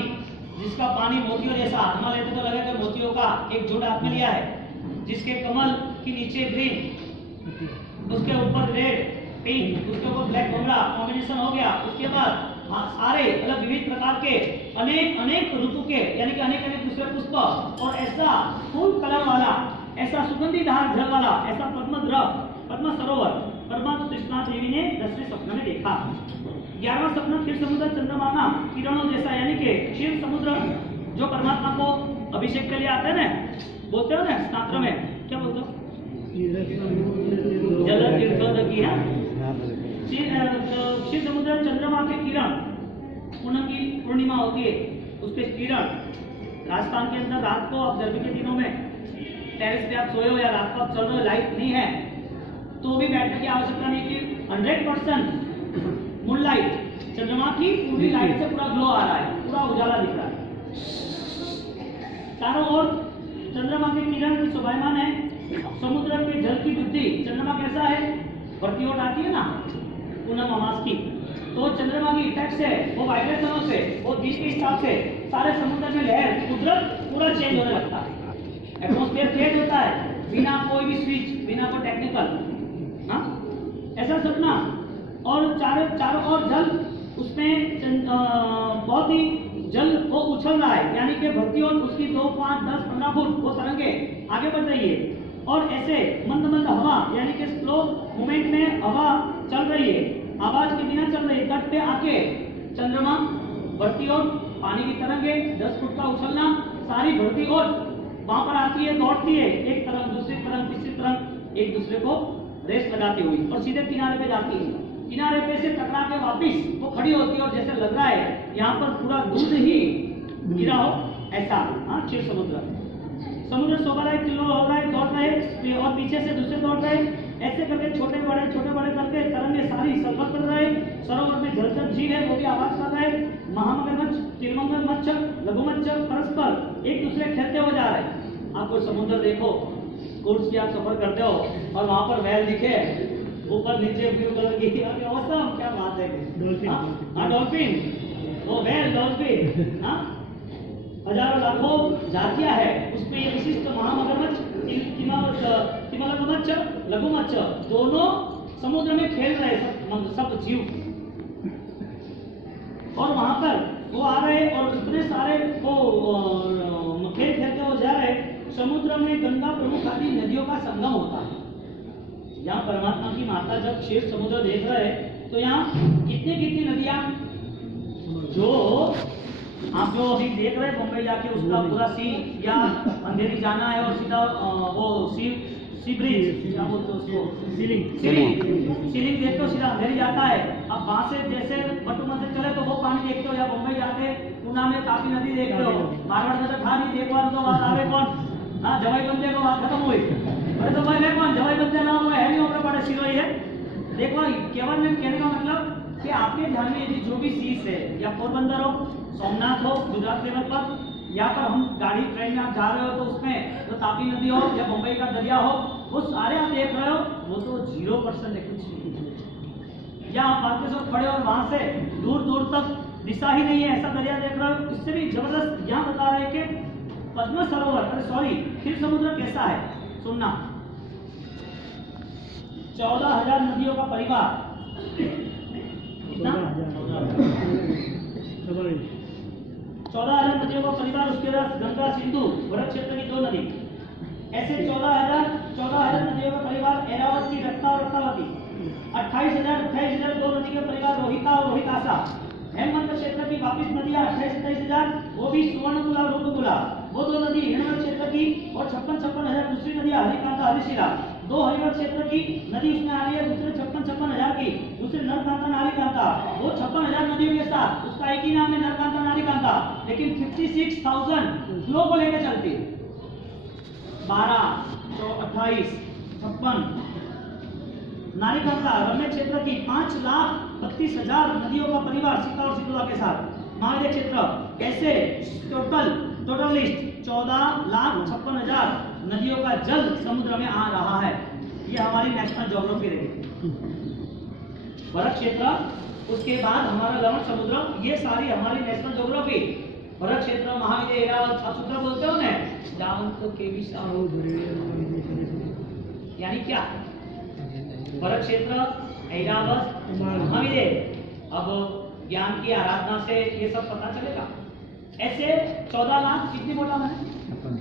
जिसका पानी मोतियों जैसा, हाथ लेते तो लगे तो मोतियों का एक झुंड हाथ में लिया है, जिसके कमल के नीचे ग्रीन, उसके ऊपर रेड, पिंक, उसके ऊपर ब्लैक भंवरा कॉम्बिनेशन हो गया। उसके बाद सारे अलग विविध प्रकार के अनेक ऋतु के यानी कि अनेक दूसरे पुष्प और ऐसा फूल कलर वाला, ऐसा सुगंधीदार जल वाला, ऐसा पद्म सरोवर परमात्मा कृष्णा देवी ने 10वें स्वप्न में देखा। 11वां स्वप्न क्षीर समुद्र चंद्रमा किरणों जैसा यानी कि क्षीर समुद्र जो परमात्मा को अभिषेक के लिए आते हैं ना, बोलते हो ना शास्त्र में, क्या बोलते हो, जल तीर्थोदकी है। क्षीर समुद्र चंद्रमा के किरण, पूनम की पूर्णिमा होती है, उसके किरण राजस्थान के अंदर रात को आप गर्मी के दिनों में टेरेस पे आप सोए हो या रात को आप चल रहे हो, लाइट नहीं है तो भी बैठने की आवश्यकता नहीं कि 100% मूनलाइट, चंद्रमा की पूरी लाइट से पूरा ग्लो आ रहा है, पूरा उजाला दिख रहा है चारों ओर। चंद्रमा के किरण शोभायमान है। समुद्र के जल की वृद्धि, चंद्रमा कैसा है, भरती ओट आती है ना पूनम अमास की, तो चंद्रमा की इफेक्ट से, वो वाइब्रेशनों से, वो दिश के हिसाब से सारे समुद्र में लहर, कुदरत पूरा चेंज होने लगता है। एटमॉस्फेयर चेंज होता है बिना कोई भी स्विच, बिना कोई टेक्निकल, हाँ ऐसा सपना। और चारों ओर जल, उसमें बहुत ही जल वो उछल रहा है यानी कि भक्ति और उसकी 2, 5, 10, 15 फुट वो तरंगे आगे बढ़ रही है। और ऐसे मंद मंद हवा यानी कि स्लो मूवमेंट में हवा चल रही है, आवाज के बिना चल रही है। तट पे आके चंद्रमा बढ़ती ओर, पानी की तरंगे 10 फुट का उछलना, सारी बढ़ती ओर वहां पर आती है, दौड़ती है, एक तरफ दूसरी तरफ तीसरी तरफ एक दूसरे को रेस लगाती हुई और सीधे किनारे पे जाती है। किनारे पे से टकरा के वापिस वो खड़ी होती है और जैसे लग रहा है यहाँ पर पूरा दूध ही गिरा हो ऐसा। हाँ, क्षीर समुद्र शोभा रहा है, किलो हो रहा है, दौड़ रहे और पीछे से दूसरे दौड़ रहे, ऐसे करके छोटे बड़े करके तरंगे सारी सरबत कर रहे। सरोवर में जलचर जीव है वो भी आवाज कर रहे। महामगरमच्छ, तिरमगरमच्छ, लघुमच्छ परस्पर एक दूसरे खेलते हुए जा रहे। आपको समुद्र देखो, कोर्स की आप सफर करते हो और वहां पर वैल दिखे ऊपर नीचे ब्लू कलर की, औसम, क्या बात है। डॉल्फिन, वो वैल डॉल्फिन, हाँ, हजारों लाखों जातियां है उसमें। ये विशिष्ट महामगरमच्छ, तिमगरमच्छ, लघुमच्छ दोनों समुद्र में खेल रहे सब जीव। और वहां पर वो आ रहे और इतने सारे वो खेल खेलते हो जा रहे। समुद्र में गंगा प्रमुख आदि नदियों का संगम होता है। यहाँ परमात्मा की माता जब क्षीर समुद्र देख रहे तो यहाँ कितनी नदियां, जो आप जो अभी देख रहे हैं बम्बई जाके उसका पूरा सी या अंधेरी जाना है और सीधा वो सी ब्रिज क्या बोलते हैं उसको, सीलिंग देखते हो सीधा अंधेरी जाता है। अब वहां से जैसे बटुमा से चले तो वो पानी देखते हो, या बम्बई जाके पूना में तापी नदी देखते हो, मारवाड़ में तो था नहीं, देखो तो बात आवे कौन, हाँ जवाई बंदे को बात खत्म हुई। अरे तो भाई मैं कौन जवाई बंदे ना हुआ है नहीं, ऊपर बड़े सिरोही है। देखो केवल में कहने का मतलब कि आपके ध्यान में यदि जो भी चीज है, या पोरबंदर हो, सोमनाथ हो गुजरात लेवल पर, या पर हम गाड़ी ट्रेन में आप जा रहे हो तो उसमें तो तापी नदी हो या बम्बई का दरिया हो, वो सारे आप देख रहे हो, वो तो 0% है, कुछ नहीं। या आप बातें सब खड़े और वहां से दूर दूर तक दिशा ही नहीं है ऐसा दरिया देख रहे हो। इससे भी जबरदस्त यहाँ बता रहे हैं कि पद्म सरोवर क्षीर समुद्र कैसा है, सुनना। 14,000 नदियों का परिवार, कितना 14,000 नदियों का परिवार, उसके बाद गंगा सिंधु भरत क्षेत्र की 2 नदी, ऐसे 14,000 नदियों का परिवार, ऐरावती, रत्ता और रत्तावती। 28,000 2 नदी के परिवार, रोहिता और रोहितासा। हेमंत क्षेत्र की वापिस नदियां 28,000 वो भी सुवर्णकुला और रूपकुला, वो 2 नदी हिरणवट क्षेत्र की, और 56,000 दूसरी नदियां हरिकांता हरिशिला। 2 हरिवट क्षेत्र की नदी उसमें आ रही है, दूसरे 56,000 की, दूसरे नरकांता नारीकांता। वो 56,000 नदियों के साथ उसका एक ही नाम है नरकांता नारीकांता, लेकिन 56,000 फ्लो को लेकर चलती है। 12, 28, 56 नारीकांता रम्य क्षेत्र की 5,32,000 नदियों का परिवार सीता और शीतला के साथ। महादेव क्षेत्र ऐसे टोटल लिस्ट 14,56,000 नदियों का जल समुद्र में आ रहा है। ये हमारी नेशनल ज्योग्राफी रही। भरत क्षेत्र, उसके बाद हमारा लवण समुद्र, ये सारी हमारी नेशनल ज्योग्राफी। भरत क्षेत्र, महाविद्य, ऐरावत, आप सूत्र बोलते हो ना, जावंत के भी यानी क्या, भरत क्षेत्र, ऐरावत, महाविद्य। अब ज्ञान की आराधना से ये सब पता चलेगा। ऐसे 14 लाख कितनी बोला मैंने,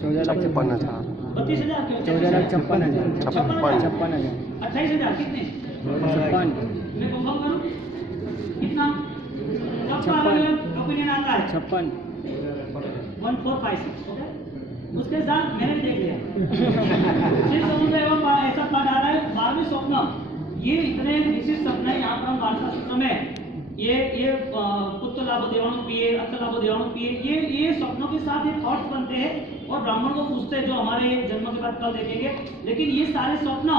14,56,000, 32,000 क्यों, 14,56,000, 56,000, 28,000 कितने, 56, मैं कंफर्म करूं कितना, सबका अलग ओपिनियन आता है। 56, 1456 ओके। उसके साथ मैंने देख लिया क्षीर समुद्र एवं ऐसा पाठ आ रहा है। 12वें स्वप्न, ये इतने विशिष्ट स्वप्न है यहाँ पर हम वार्ता सूत्र में ये पुत्र लाभो देवाणु पिए, अत्र लाभो देवाणु पिए, ये स्वप्नों के साथ ये थॉट्स बनते हैं और ब्राह्मण को पूछते हैं जो हमारे जन्म के बाद कल देखेंगे। लेकिन ये सारे स्वप्न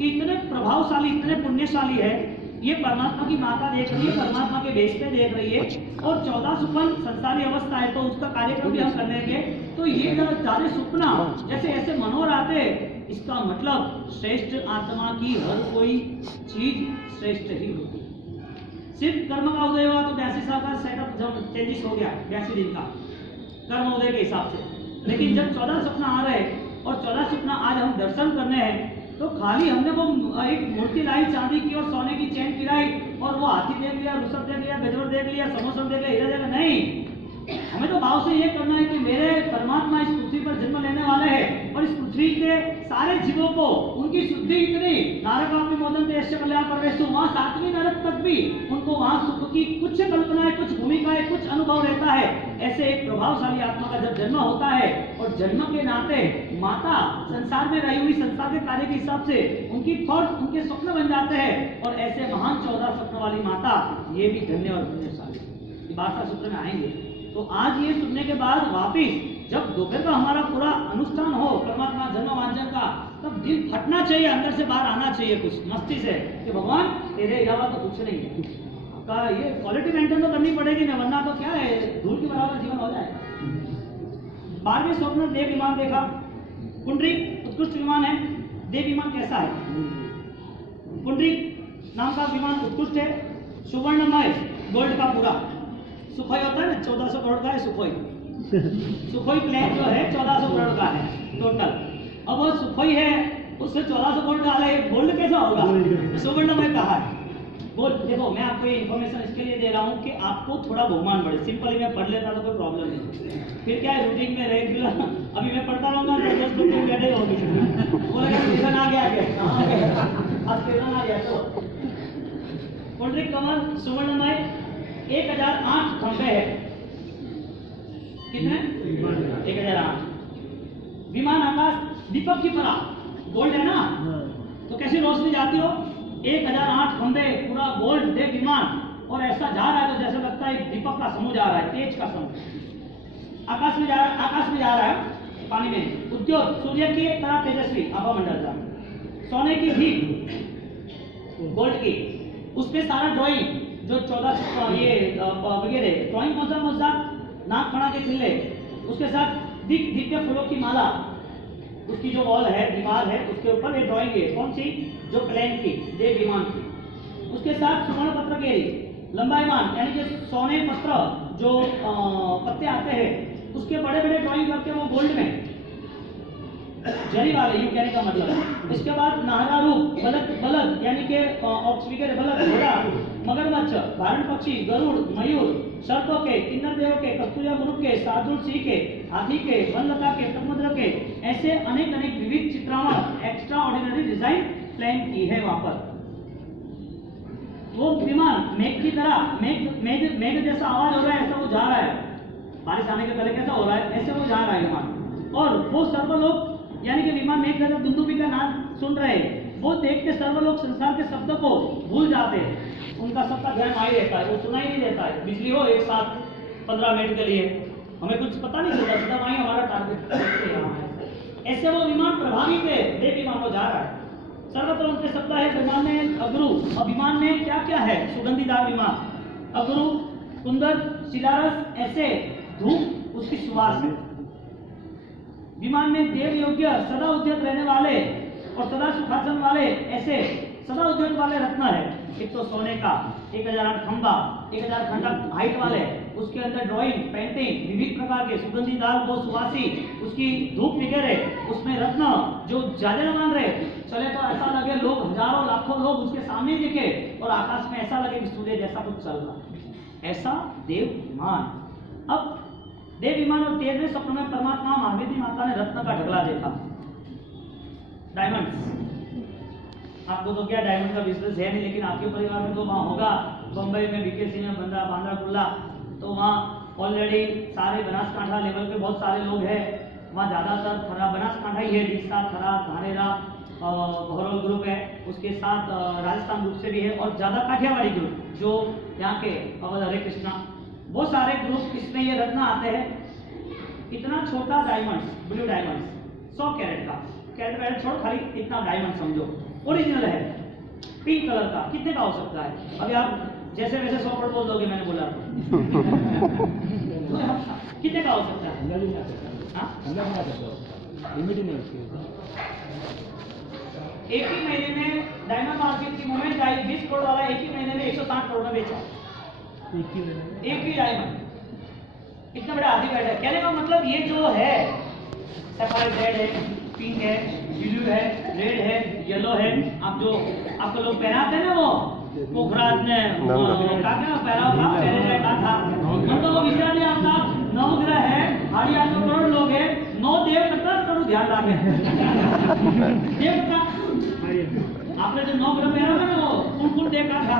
इतने प्रभावशाली, इतने पुण्यशाली है। ये परमात्मा की माता देख रही है, परमात्मा के वेश पे देख रही है, और 14 सुपन संसारी अवस्था है, तो उसका कार्यक्रम भी हम कर लेंगे। तो ये सारे सुपना जैसे ऐसे मनोहर आते, इसका मतलब श्रेष्ठ आत्मा की हर कोई चीज श्रेष्ठ ही होती है। सिर्फ कर्म का उदय हुआ तो 82 साल का सेटअप जब चेंजेस हो गया, 82 दिन का कर्म उदय के हिसाब से। लेकिन जब 14 सपना आ रहे और 14 सपना आज हम दर्शन करने हैं, तो खाली हमने वो एक मूर्ति लाई चांदी की और सोने की चैन पिराई और वो हाथी देख लिया, रुसब देख लिया, गजवर देख लिया, समोसन देख लिया, हीरा देख लिया, नहीं। हमें तो भाव से ये करना है कि मेरे परमात्मा इस पृथ्वी पर जन्म लेने वाले हैं और इस पृथ्वी के सारे जीवों को उनकी शुद्धि इतनी नारकापि मोदन देश कल्याण परवेश, वहां सातवीं नरक तक भी उनको वहां सुख की कुछ कल्पनाएं, कुछ भूमिकाएं, कुछ अनुभव रहता है। ऐसे एक प्रभावशाली आत्मा का जब जन्म होता है और जन्म के नाते माता संसार में रही हुई संसार के कार्य के हिसाब से उनकी थॉट, उनके स्वप्न बन जाते हैं और ऐसे महान 14 स्वप्न वाली माता ये भी धन्य और पुण्यशाली वार्ता सूत्र में आएंगे। तो आज ये सुनने के बाद वापिस जब दोपहर का हमारा पूरा अनुष्ठान हो परमात्मा जन्म वांचन का, तब दिल फटना चाहिए, अंदर से बाहर आना चाहिए कुछ मस्ती से कि भगवान तेरे अलावा तो कुछ नहीं है। आपका ये क्वालिटी मेंटेन तो करनी पड़ेगी ना, वरना तो क्या है, धूल के बराबर जीवन हो जाए। 12वें स्वप्न देव विमान देखा। पुंडरी उत्कृष्ट विमान है। देव विमान कैसा है? पुंडरी नाम का विमान उत्कृष्ट है, सुवर्णमय, गोल्ड का पूरा। सुखोई होता है ना, 1400 करोड़ का है सुखोई। सुखोई प्लेन जो है 1400 करोड़ का है टोटल। अब वो सुखोई है, उससे 1400 करोड़ का है, गोल्ड कैसा होगा? सुवर्णमय कहा है गोल्ड। देखो मैं आपको ये इन्फॉर्मेशन इसके लिए दे रहा हूँ कि आपको थोड़ा बहुमान बढ़े। सिंपली मैं पढ़ लेता तो कोई प्रॉब्लम नहीं, फिर क्या है रूटीन में रेगुलर अभी मैं पढ़ता रहूँगा तो 10 लोग बैठे होंगे, बोलेगा स्टेशन आ गया क्या, आज स्टेशन आ गया। तो पुंडरीक कमल सुवर्णमय 1008 खंभे है। कितने? 1008। विमान आकाश दीपक की तरह, गोल्ड है ना, तो कैसी रोशनी जाती हो? 1008 खंभे, पूरा गोल्ड देव विमान, और ऐसा जा रहा है तो जैसे लगता है दीपक का समूह जा रहा है, तेज का समूह आकाश में जा रहा है पानी में। उद्योग सूर्य की तरह तेजस्वी आभा मंडल था। सोने की भीख गोल्ड की, उसपे सारा ड्राइंग जो 14 ये वगैरह ड्राइंग कौन सा नाक खड़ा के खिल्ले, उसके साथ दिव्य फूलों की माला, उसकी जो वॉल है, दीवार है, उसके ऊपर ये ड्राइंग है। कौन सी? जो प्लेन की, देव विमान की। उसके साथ सुवर्ण पत्र के लंबाईमान यानी कि सोने पत्र जो पत्ते आते हैं, उसके बड़े बड़े ड्राइंग करके वो गोल्ड में जरी वाले, यू कहने का मतलब है। इसके बाद नाहरा रूप, बलद यानी कि ऑक्सीजन बलद, घोड़ा, मगरमच्छ, भारण पक्षी, गरुड़, मयूर, सर्पों के, किन्नर देवों के, कस्तूरिया मुरुक के, शार्दुल सिंह के, हाथी के, वनलता के, समुद्र के, ऐसे अनेक विविध चित्रांकन एक्स्ट्रा ऑर्डिनरी डिजाइन प्लान की है वहां पर। वो विमान मेघ की तरह, मेघ जैसा आवाज हो रहा है, ऐसा वो जा रहा है। बारिश आने के पहले कैसा हो रहा है, ऐसे वो जा रहा है विमान। और वो सर्वलोक यानी कि विमान मेघ जब दुंदुभी का नाद सुन रहे हैं, वो देख के सर्वलोक संसार के शब्द को भूल जाते हैं। उनका सबका ध्यान आ ही रहता है, वो सुना ही नहीं देता है। बिजली हो एक साथ 15 मिनट के लिए, हमें कुछ पता नहीं चलता, सीधा वहीं हमारा टारगेट। ऐसे वो विमान प्रभावित है, देव विमान को जा रहा है। सर्वत्र उनके शब्द है। विमान में अगरू, और विमान में क्या क्या है? सुगंधीदार विमान, अगरू, कुंदन, शिलारस, ऐसे धूप उसकी सुवास है। विमान में देव योग्य सदा उद्यत रहने वाले और सदा सुखासन वाले, ऐसे सदा उद्यत वाले रत्न है। एक तो सोने का 1008 खंबा, 1000 खंडक हाइट वाले, उसके अंदर ड्राइंग, पेंटिंग, विविध प्रकार के सुगंधीदार वो सुवासी, उसकी धूप वगैरह, उसमें रत्न जो ज्यादा मान रहे चले तो ऐसा लगे लोग हजारों लाखों लोग उसके सामने दिखे और आकाश में ऐसा लगे कि सूर्य जैसा कुछ चल रहा है। ऐसा देव विमान। अब देव विमान और 13वें स्वप्न में परमात्मा महावीर माता ने रत्न का ढगला देखा, डायमंड्स। आपको तो क्या डायमंड का बिजनेस है नहीं, लेकिन आपके परिवार में तो वहाँ होगा। बम्बई में बीकेसी में बांद्रा कुर्ला, तो वहाँ ऑलरेडी सारे बनासकांठा लेवल पे बहुत सारे लोग हैं। वहाँ ज़्यादातर थरा बनासकांठा ही है, जिसका थरा, धानेरा, भौरल ग्रुप है, उसके साथ राजस्थान ग्रुप से भी है, और ज़्यादा काठियावाड़ी ग्रुप जो यहाँ के अवध हरे कृष्णा, वो सारे ग्रुप इसमें ये रत्न आते हैं। इतना छोटा डायमंड, ब्लू डायमंड 100 कैरेट का, कैरेट छोड़, खाली इतना डायमंड समझो, ओरिजिनल है, पिंक कलर का। कितने का हो सकता है? अभी आप जैसे वैसे 100 करोड़ बोल दोगे, मैंने बोला कितने का हो सकता है? एक ही महीने में डायमंड मार्केट की मूवमेंट आई, 20 करोड़ वाला एक ही महीने में 160 करोड़ में बेचा। एक ही डायमंड इतना बड़ा आदि बैठा है। कहने का मतलब ये जो है सफेद, रेड है, पिंक है, ब्लू है, रेड है, येलो है। आप जो आपको लोग पहनाते हैं ना, वो पोखराज ने तो वो विचार नहीं आता। 9 ग्रह है, 800 करोड़ लोग है, 9 देव 17 करोड़ ध्यान रखें। ये बता आपने जो 9 ग्रह पहरा था ना वो कौन देखा था?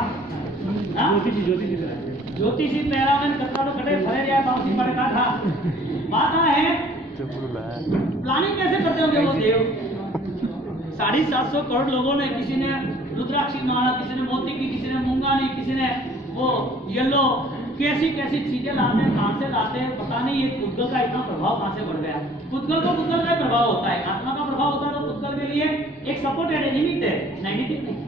ज्योतिषी पहरा में कथा तो कटे भरे जाए बाउसी पड़का था। बात है प्लानिंग कैसे करते होंगे वो देव? 750 करोड़ लोगों ने, किसी ने रुद्राक्षी माला, किसी ने मोती की, किसी ने मूंगानी, किसी ने वो येलो, कैसी कैसी चीजें लाते हैं, कहां से लाते हैं पता नहीं। ये पुद्गल का इतना प्रभाव कहां से बढ़ गया? पुद्गल को पुद्गल का प्रभाव होता है, आत्मा का प्रभाव होता है, तो पुद्गल के लिए एक सपोर्टेड है, निमित्त है, नेगेटिव नहीं।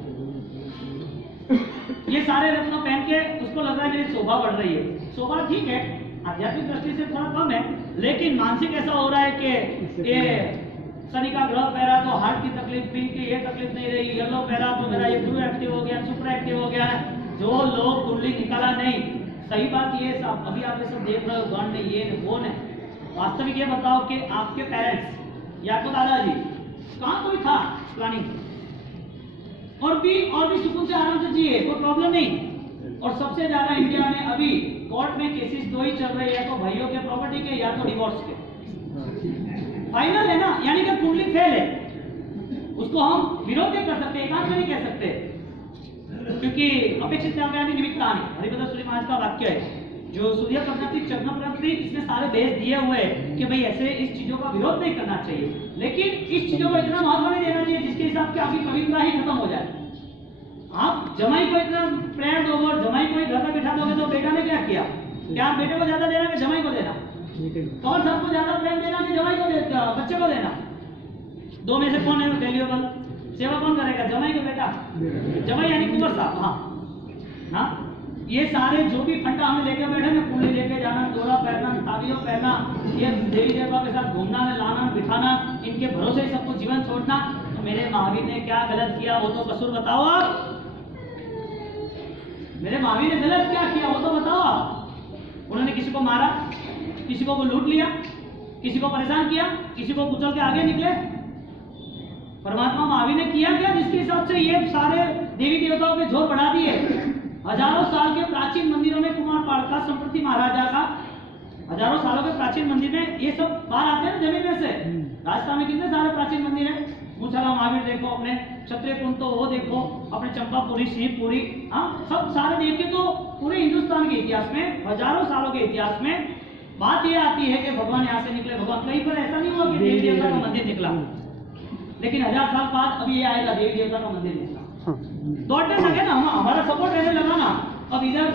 ये सारे रत्न पहन के उसको लग रहा है मेरी शोभा बढ़ रही है। शोभा ठीक है, आध्यात्मिक दृष्टि से थोड़ा कम है, लेकिन मानसिक ऐसा हो रहा है कि ये शनि का ग्रह पहरा तो हार्ट की तकलीफ, पिंक की ये तकलीफ नहीं रही, येलो पहरा तो मेरा ये गुरु एक्टिव हो गया, सुपर एक्टिव हो गया। जो लोग कुंडली निकाला नहीं, सही बात ये सब अभी आप ये सब देख रहे हो, गण ने ये ने वो ने, वास्तविक ये बताओ कि आपके पेरेंट्स या तो दादाजी कहाँ कोई था प्लानिंग? और भी सुकून से आराम से जिए, कोई प्रॉब्लम नहीं। और सबसे ज्यादा इंडिया में अभी कोर्ट में केसेस 2 ही चल रहे हैं, या तो भाइयों के प्रॉपर्टी के या तो डिवोर्स के। फाइनल है ना, यानी कि कुंडली फेल है। उसको हम विरोध नहीं कर सकते, एकांत में नहीं कह सकते, क्योंकि अपेक्षित निमित्तानि, हरिभद्र सूर्य महाराज का वाक्य है, जो सूर्य प्रकृति चक्र प्रकृति, इसने सारे बेस दिए हुए कि भाई ऐसे इस चीजों का विरोध नहीं करना चाहिए, लेकिन इस चीजों को इतना महत्व नहीं देना चाहिए जिसके हिसाब से आपकी पवित्रता ही खत्म हो जाए। आप जमाई को इतना प्रेम दोगे और जमाई को घर में बिठा दोगे तो बेटा ने क्या किया? क्या आप बेटे को ज्यादा देना कि जमाई को देना? कौन सबको ज्यादा प्रेम देना कि जमाई को देना, बच्चे को देना? 2 में से कौन है वैल्यूएबल? सेवा कौन करेगा? जमाई के बेटा, जमाई यानी कुंवर साहब। हाँ, ये सारे जो भी फंडा हमें लेके बैठे ना, कुंडली लेके जाना, डोरा पहनना, तालियों पहनना, ये देवी देवता के साथ घूमना, लाना बिठाना, इनके भरोसे ही सबको जीवन छोड़ना, तो मेरे महावीर ने क्या गलत किया वो तो कसूर बताओ आप। मेरे महावीर ने गलत क्या किया वो तो बताओ आप। उन्होंने किसी को मारा, किसी को लूट लिया, किसी को परेशान किया, किसी को कुचल के आगे निकले? परमात्मा महावीर ने किया क्या जिसके हिसाब से ये सारे देवी देवताओं के जोर बढ़ा दिए? हजारों साल के प्राचीन मंदिरों में कुमार पाड़का संप्रति महाराजा का, हजारों सालों के प्राचीन मंदिर में ये सब बाहर आते हैं जमीन में से। राजस्थान में कितने सारे प्राचीन मंदिर है, मूछाला महावीर देखो, अपने क्षत्रिय कुंड तो वो देखो, अपने चंपापुरी, शिवपुरी, हाँ सब सारे देखिए तो पूरे हिंदुस्तान के इतिहास में, हजारों सालों के इतिहास में बात ये आती है कि भगवान यहाँ से निकले। भगवान कहीं पर ऐसा नहीं हुआ कि देवी देवता का मंदिर निकला, लेकिन 1000 साल बाद अब ये आएगा देवी देवता का मंदिर निकला। दौड़ने लगे ना, हमारा सपोर्ट रहने लगा ना। अब इधर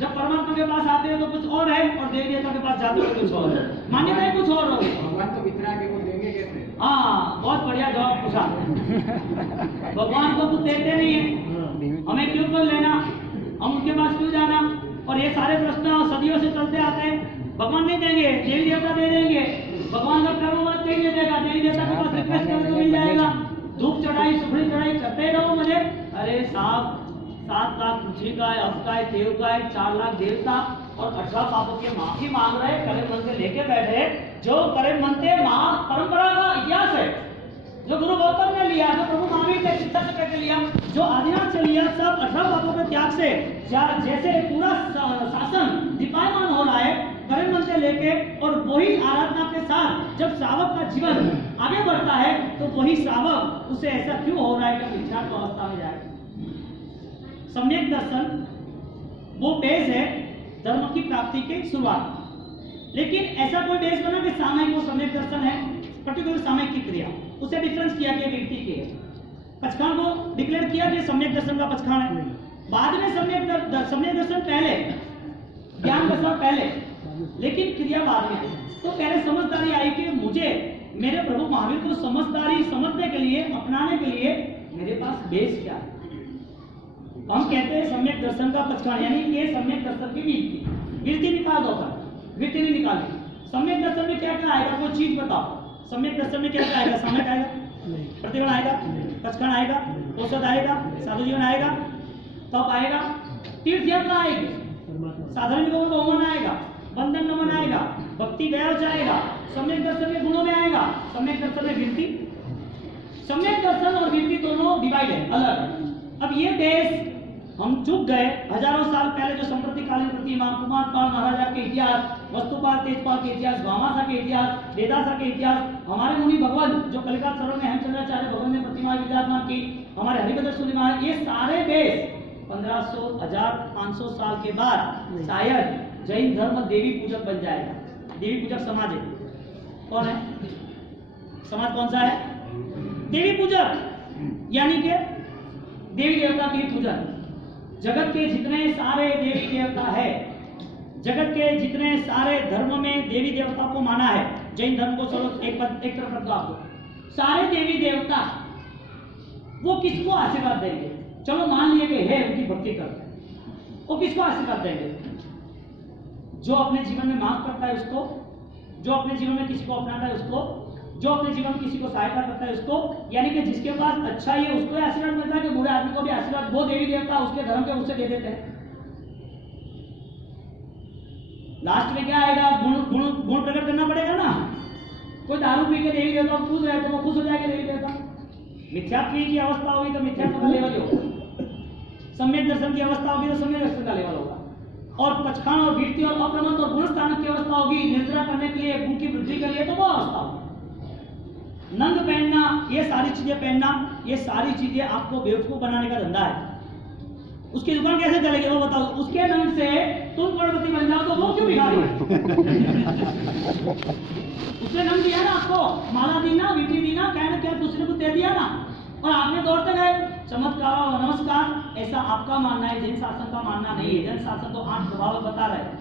जब परमात्मा के पास आते हैं तो कुछ और है, और देवी देवता के पास जाते हैं कुछ और है, मान्यताएं कुछ और होगी। भगवान तो वितरा के को देंगे कैसे? हाँ, बहुत बढ़िया जवाब पूछा। भगवान को कुछ देते नहीं है, हमें क्यों कर लेना, हम उनके पास क्यों जाना? और ये सारे प्रश्न सदियों से चलते आते हैं। भगवान नहीं देंगे, देवी देवता दे देंगे। भगवान का कर्म मत कहीं नहीं देगा, देवी देवता के पास रिक्वेस्ट करके मिल जाएगा। धूप चढ़ाई, सुखड़ी चढ़ाई करते रहो मुझे। अरे साहब, 7 लाख पृथ्वी का है, अब का है, देव का है, 4 लाख देवता और 18 पापों की माफी मांग रहे, करे मन से लेके बैठे। जो करे मन से परंपरा का इतिहास है, जो गुरु गौतम ने लिया, जो प्रभु महावीर ने चित्ता से करके लिया, जो आदिनाथ से लिया, सब 18 पापों के त्याग से जैसे पूरा शासन दीपायमान हो रहा है करे मन से लेके, और वही आराधना के साथ जब श्रावक का जीवन आगे बढ़ता है तो वही श्रावक उसे ऐसा क्यों हो रहा है कि विचार अवस्था में जाए। सम्यक दर्शन वो बेस है धर्म की प्राप्ति की शुरुआत, लेकिन ऐसा कोई बेस बना कि सामयिक वो सम्यक दर्शन है, पर्टिकुलर सामयिक की क्रिया, उसे डिफरेंस किया कि व्यक्ति की है। पचखान को डिक्लेयर किया कि सम्यक दर्शन का पचखान है, बाद में सम्यक दर्शन पहले, ज्ञान दशा पहले, लेकिन क्रिया बाद में। तो पहले समझदारी आई कि मुझे मेरे प्रभु महावीर को समझदारी समझने के लिए, अपनाने के लिए मेरे पास बेस क्या है। हम कहते हैं सम्यक दर्शन का पचखान, यानी ये सम्यक दर्शन की वृत्ति निकाल दो, वृत्ति नहीं निकाली। सम्यक दर्शन में क्या क्या आएगा, कोई चीज बताओ। सम्यक दर्शन में क्या क्या आएगा? सामयिक आएगा, प्रतिगण आएगा, पचखान आएगा, औषध आएगा, साधु जीवन आएगा, तप आएगा, तीर्थ यात्रा आएगी, साधारण युगों में बहुमन आएगा, बंधन नमन आएगा, भक्ति गया जाएगा, सम्यक दर्शन के गुणों में आएगा, सम्यक दर्शन में वृत्ति। सम्यक दर्शन और वृत्ति दोनों डिवाइड है, अलग। अब ये बेस हम चूक गए। हजारों साल पहले जो संप्रतिकालीन प्रतिमा, कुमारपाल महाराजा के इतिहास, वस्तुपाल तेजपाल के इतिहास, भामाशा के इतिहास, वेदाशा के इतिहास, हमारे मुनि भगवान जो कलिकाल सरोवर में हेमचंद्राचार्य भगवान ने प्रतिमा विराजमान की, हमारे हरिभद्र सूर्य महाराज, ये सारे बेस 1500, 1500 साल के बाद शायद जैन धर्म देवी पूजक बन जाएगा। देवी पूजक समाज है, कौन है समाज, कौन सा है? देवी पूजक, यानी कि देवी देवता की पूजन। जगत के जितने सारे देवी देवता है, जगत के जितने सारे धर्म में देवी देवता को माना है, जैन धर्म को चलो एक तरफ रख दो, आपको सारे देवी देवता वो किसको आशीर्वाद देंगे? चलो मान लिए कि है, उनकी भक्ति करते हैं, वो किसको आशीर्वाद देंगे? जो अपने जीवन में माफ करता है उसको, जो अपने जीवन में किसी को अपनाता है उसको, जो अपने जीवन में किसी को सहायता करता है उसको, यानी कि जिसके पास अच्छा ही है उसको आशीर्वाद मिलता है कि बुरे आदमी को भी आशीर्वाद वो देवी देवता उसके धर्म के उससे दे देते हैं। लास्ट में क्या आएगा? गुण प्रकट करना पड़ेगा ना। कोई दारू पी के देवी देवता खुश है तो वो खुश हो जाएगा देवी देवता। मिथ्यात्व की अवस्था होगी तो मिथ्यात्व का लेवल होगा, सम्यक दर्शन की अवस्था होगी तो सम्यक दर्शन का लेवल होगा, और पचखान और वीरती और अप्रमत्त और गुणस्थानक की अवस्था होगी निर्जरा करने के लिए, गुण की वृद्धि के लिए, तो वो अवस्था होगी। नंग पहनना, ये सारी चीजें पहनना, ये सारी चीजें आपको बेवकूफ बनाने का धंधा है। उसकी दुकान कैसे चलेगी वो बताओ? उसके नंग से तुम करोड़पति बन जाओ तो वो क्यों भिखारी? उसने नंग दिया ना आपको, माला दी ना, विधि दी ना, क्या ना क्या दूसरे को दे दिया ना, और आपने दौड़ते गए चमत्कार और नमस्कार। ऐसा आपका मानना है, जैन शासन का मानना नहीं है। जैन शासन तो 8 प्रभाव बता रहे हैं,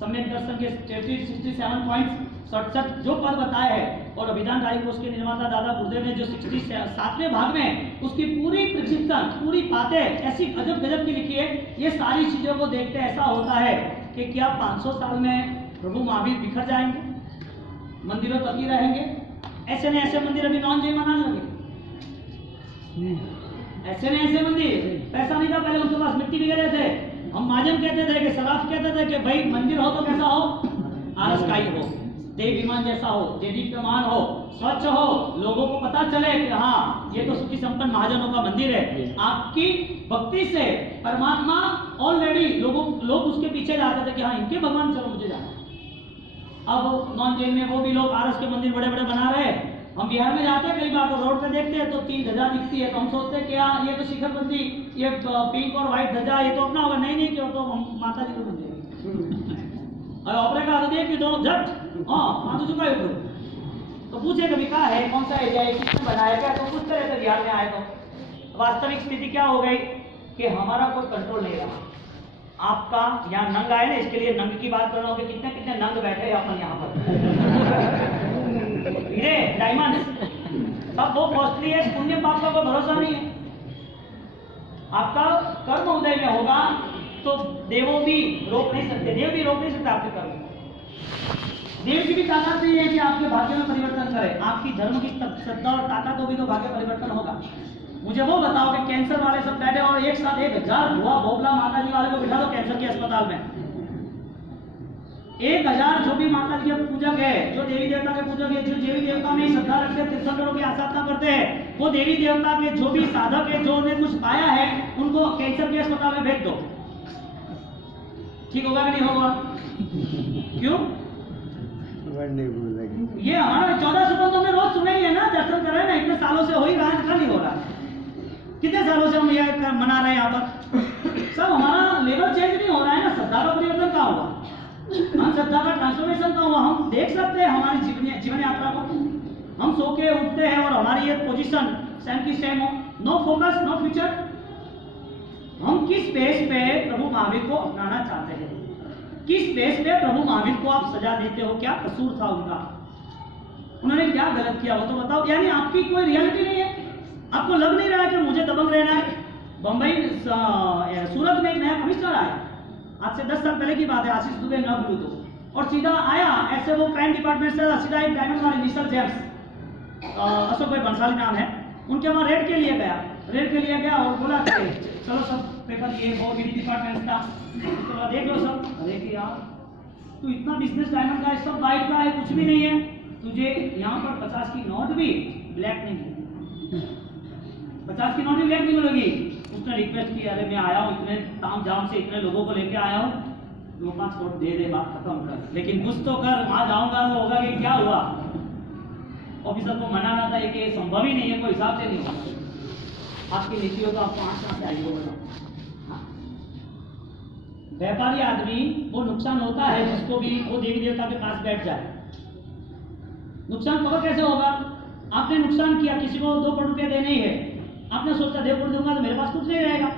सम्यक दर्शन के 67 पॉइंट्स 67 जो पद बताए हैं, और अभिधान राय को उसके निर्माता दादा गुरुदेव ने जो 67वें भाग में उसकी पूरी प्रचिंतन, पूरी बातें ऐसी अजब गजब की लिखी है। ये सारी चीजों को देखते ऐसा होता है कि क्या 500 साल में प्रभु महावीर बिखर जाएंगे, मंदिरों तक ही रहेंगे? ऐसे नहीं ऐसे मंदिर अभी नॉन जैन बनाने लगे, ऐसे नहीं ऐसे मंदिर। पैसा नहीं था पहले उनके पास, मिट्टी बिगड़े थे। हम महाजन कहते थे कि सराफ कहते थे कि भाई मंदिर हो तो कैसा हो? आरसकाई हो, देव विमान जैसा हो, दीप्यमान हो, स्वच्छ हो, लोगों को पता चले कि हाँ ये तो सुखी संपन्न महाजनों का मंदिर है। आपकी भक्ति से परमात्मा ऑलरेडी लोग उसके पीछे जाते थे कि हाँ इनके भगवान, चलो मुझे जाना। अब नॉन जैन में वो भी लोग आरस के मंदिर बड़े बड़े बना रहे हैं। हम बिहार में जाते हैं, कई बार तो रोड पे देखते हैं तो 3 ध्वजा दिखती है, तो हम सोचते हैं कि यार ये तो शिखरबंदी, ये पिंक और व्हाइट ध्वजा, ये तो अपना होगा। नहीं क्यों, तो हम माता जी को मंदिर और ऑपरेटर आते देख कि दोनों झट हाँ तो चुका है ऊपर। तो पूछे कभी कहा है, कौन सा एरिया है, किसने बनाया, क्या? तो पूछते रहते बिहार में आए तो। वास्तविक स्थिति क्या हो गई कि हमारा कोई कंट्रोल नहीं रहा। आपका यहाँ नंग आए ना, इसके लिए नंग की बात कर रहा हूँ कि कितने कितने नंग बैठे हैं अपन यहाँ पर। हीरे, डायमंड, सब वो कॉस्टली है, पुण्य पाप का कोई भरोसा नहीं है। आपका कर्म उदय में होगा तो देवों भी रोक नहीं सकते, देव भी रोक नहीं सकते आपके कर्म। देव की भी ताकत नहीं है कि आपके भाग्य में परिवर्तन करे। आपकी धर्म की श्रद्धा और ताकत होगी तो भाग्य परिवर्तन होगा। मुझे वो बताओ कि कैंसर वाले सब बैठे और एक साथ 1000 हुआ भोगला माता जी वाले को बिठा दो कैंसर के अस्पताल में। 1000 जो भी माता जी के पूजक है, जो देवी देवता के पूजक है, जो देवी देवता में श्रद्धा रखते हैं, तीर्थंकरों की आराधना करते हैं, वो देवी देवता के जो भी साधक है, जो उन्हें कुछ पाया है, उनको कैंसर के अस्पताल में भेज दो। ठीक होगा कि नहीं होगा? क्यों? ये हमारा 14 सुबह तो हमने रोज सुने ही है ना, दर्शन कर रहे हैं ना, इतने सालों से हो ही रहा है, कल नहीं हो रहा है। कितने सालों से हम ये मना रहे हैं यहाँ पर। सब हमारा लेवल चेंज नहीं हो रहा है ना, श्रद्धा का परिवर्तन कहाँ हुआ, हम श्रद्धा का ट्रांसफॉर्मेशन कहाँ हुआ? हम देख सकते हैं हमारी जीवन यात्रा को। हम सो के उठते हैं और हमारी ये पोजीशन सेम की सेम हो, नो फोकस नो फ्यूचर। हम किस बेस पे प्रभु महावीर को अपनाना चाहते हैं? किस बेस पे प्रभु महावीर को आप सजा देते हो? क्या कसूर था उनका? उन्होंने क्या गलत किया वो तो बताओ। यानी आपकी कोई रियलिटी नहीं है, आपको लग नहीं रहा है कि मुझे दबंग रहना है। बम्बई सूरत में एक नया कमिश्नर आया, आज से 10 साल पहले की बात है, आशीष दुबे न भूलूं तो, और सीधा आया ऐसे वो क्राइम डिपार्टमेंट से सीधा एक डायमंड वाले मिस्टर जेम्स, अशोक भाई बंसाली नाम है, उनके वहाँ रेड के लिए गया और बोला चलो सब पेपर ये वो ईडी डिपार्टमेंट का तो देख लो सब। अरे कि यार तू इतना बिजनेस डायमंड का है, सब वाइट का है, कुछ भी नहीं है, तुझे यहाँ पर 50 की नोट भी ब्लैक नहीं है। 50 की नोट भी ब्लैक नहीं मिलेगी। उसने रिक्वेस्ट की, अरे मैं आया हूँ इतने ताम झाम से, इतने लोगों को लेके आया हूँ, 2-5 कोट दे दे, बात खत्म कर। लेकिन कुछ तो कर, वहां जाऊंगा तो होगा कि क्या हुआ। ऑफिसर को मनाना था कि ये संभव ही नहीं है, कोई हिसाब से नहीं होगा। आपकी नीति हो तो आपको आंख से आई होगा। व्यापारी आदमी वो नुकसान होता है जिसको भी वो देवी देवता के पास बैठ जाए। नुकसान पता कैसे होगा? आपने नुकसान किया, किसी को 2 करोड़ रुपया देने ही है, आपने सोचा 2 करोड़ दूंगा तो मेरे पास कुछ नहीं रहेगा,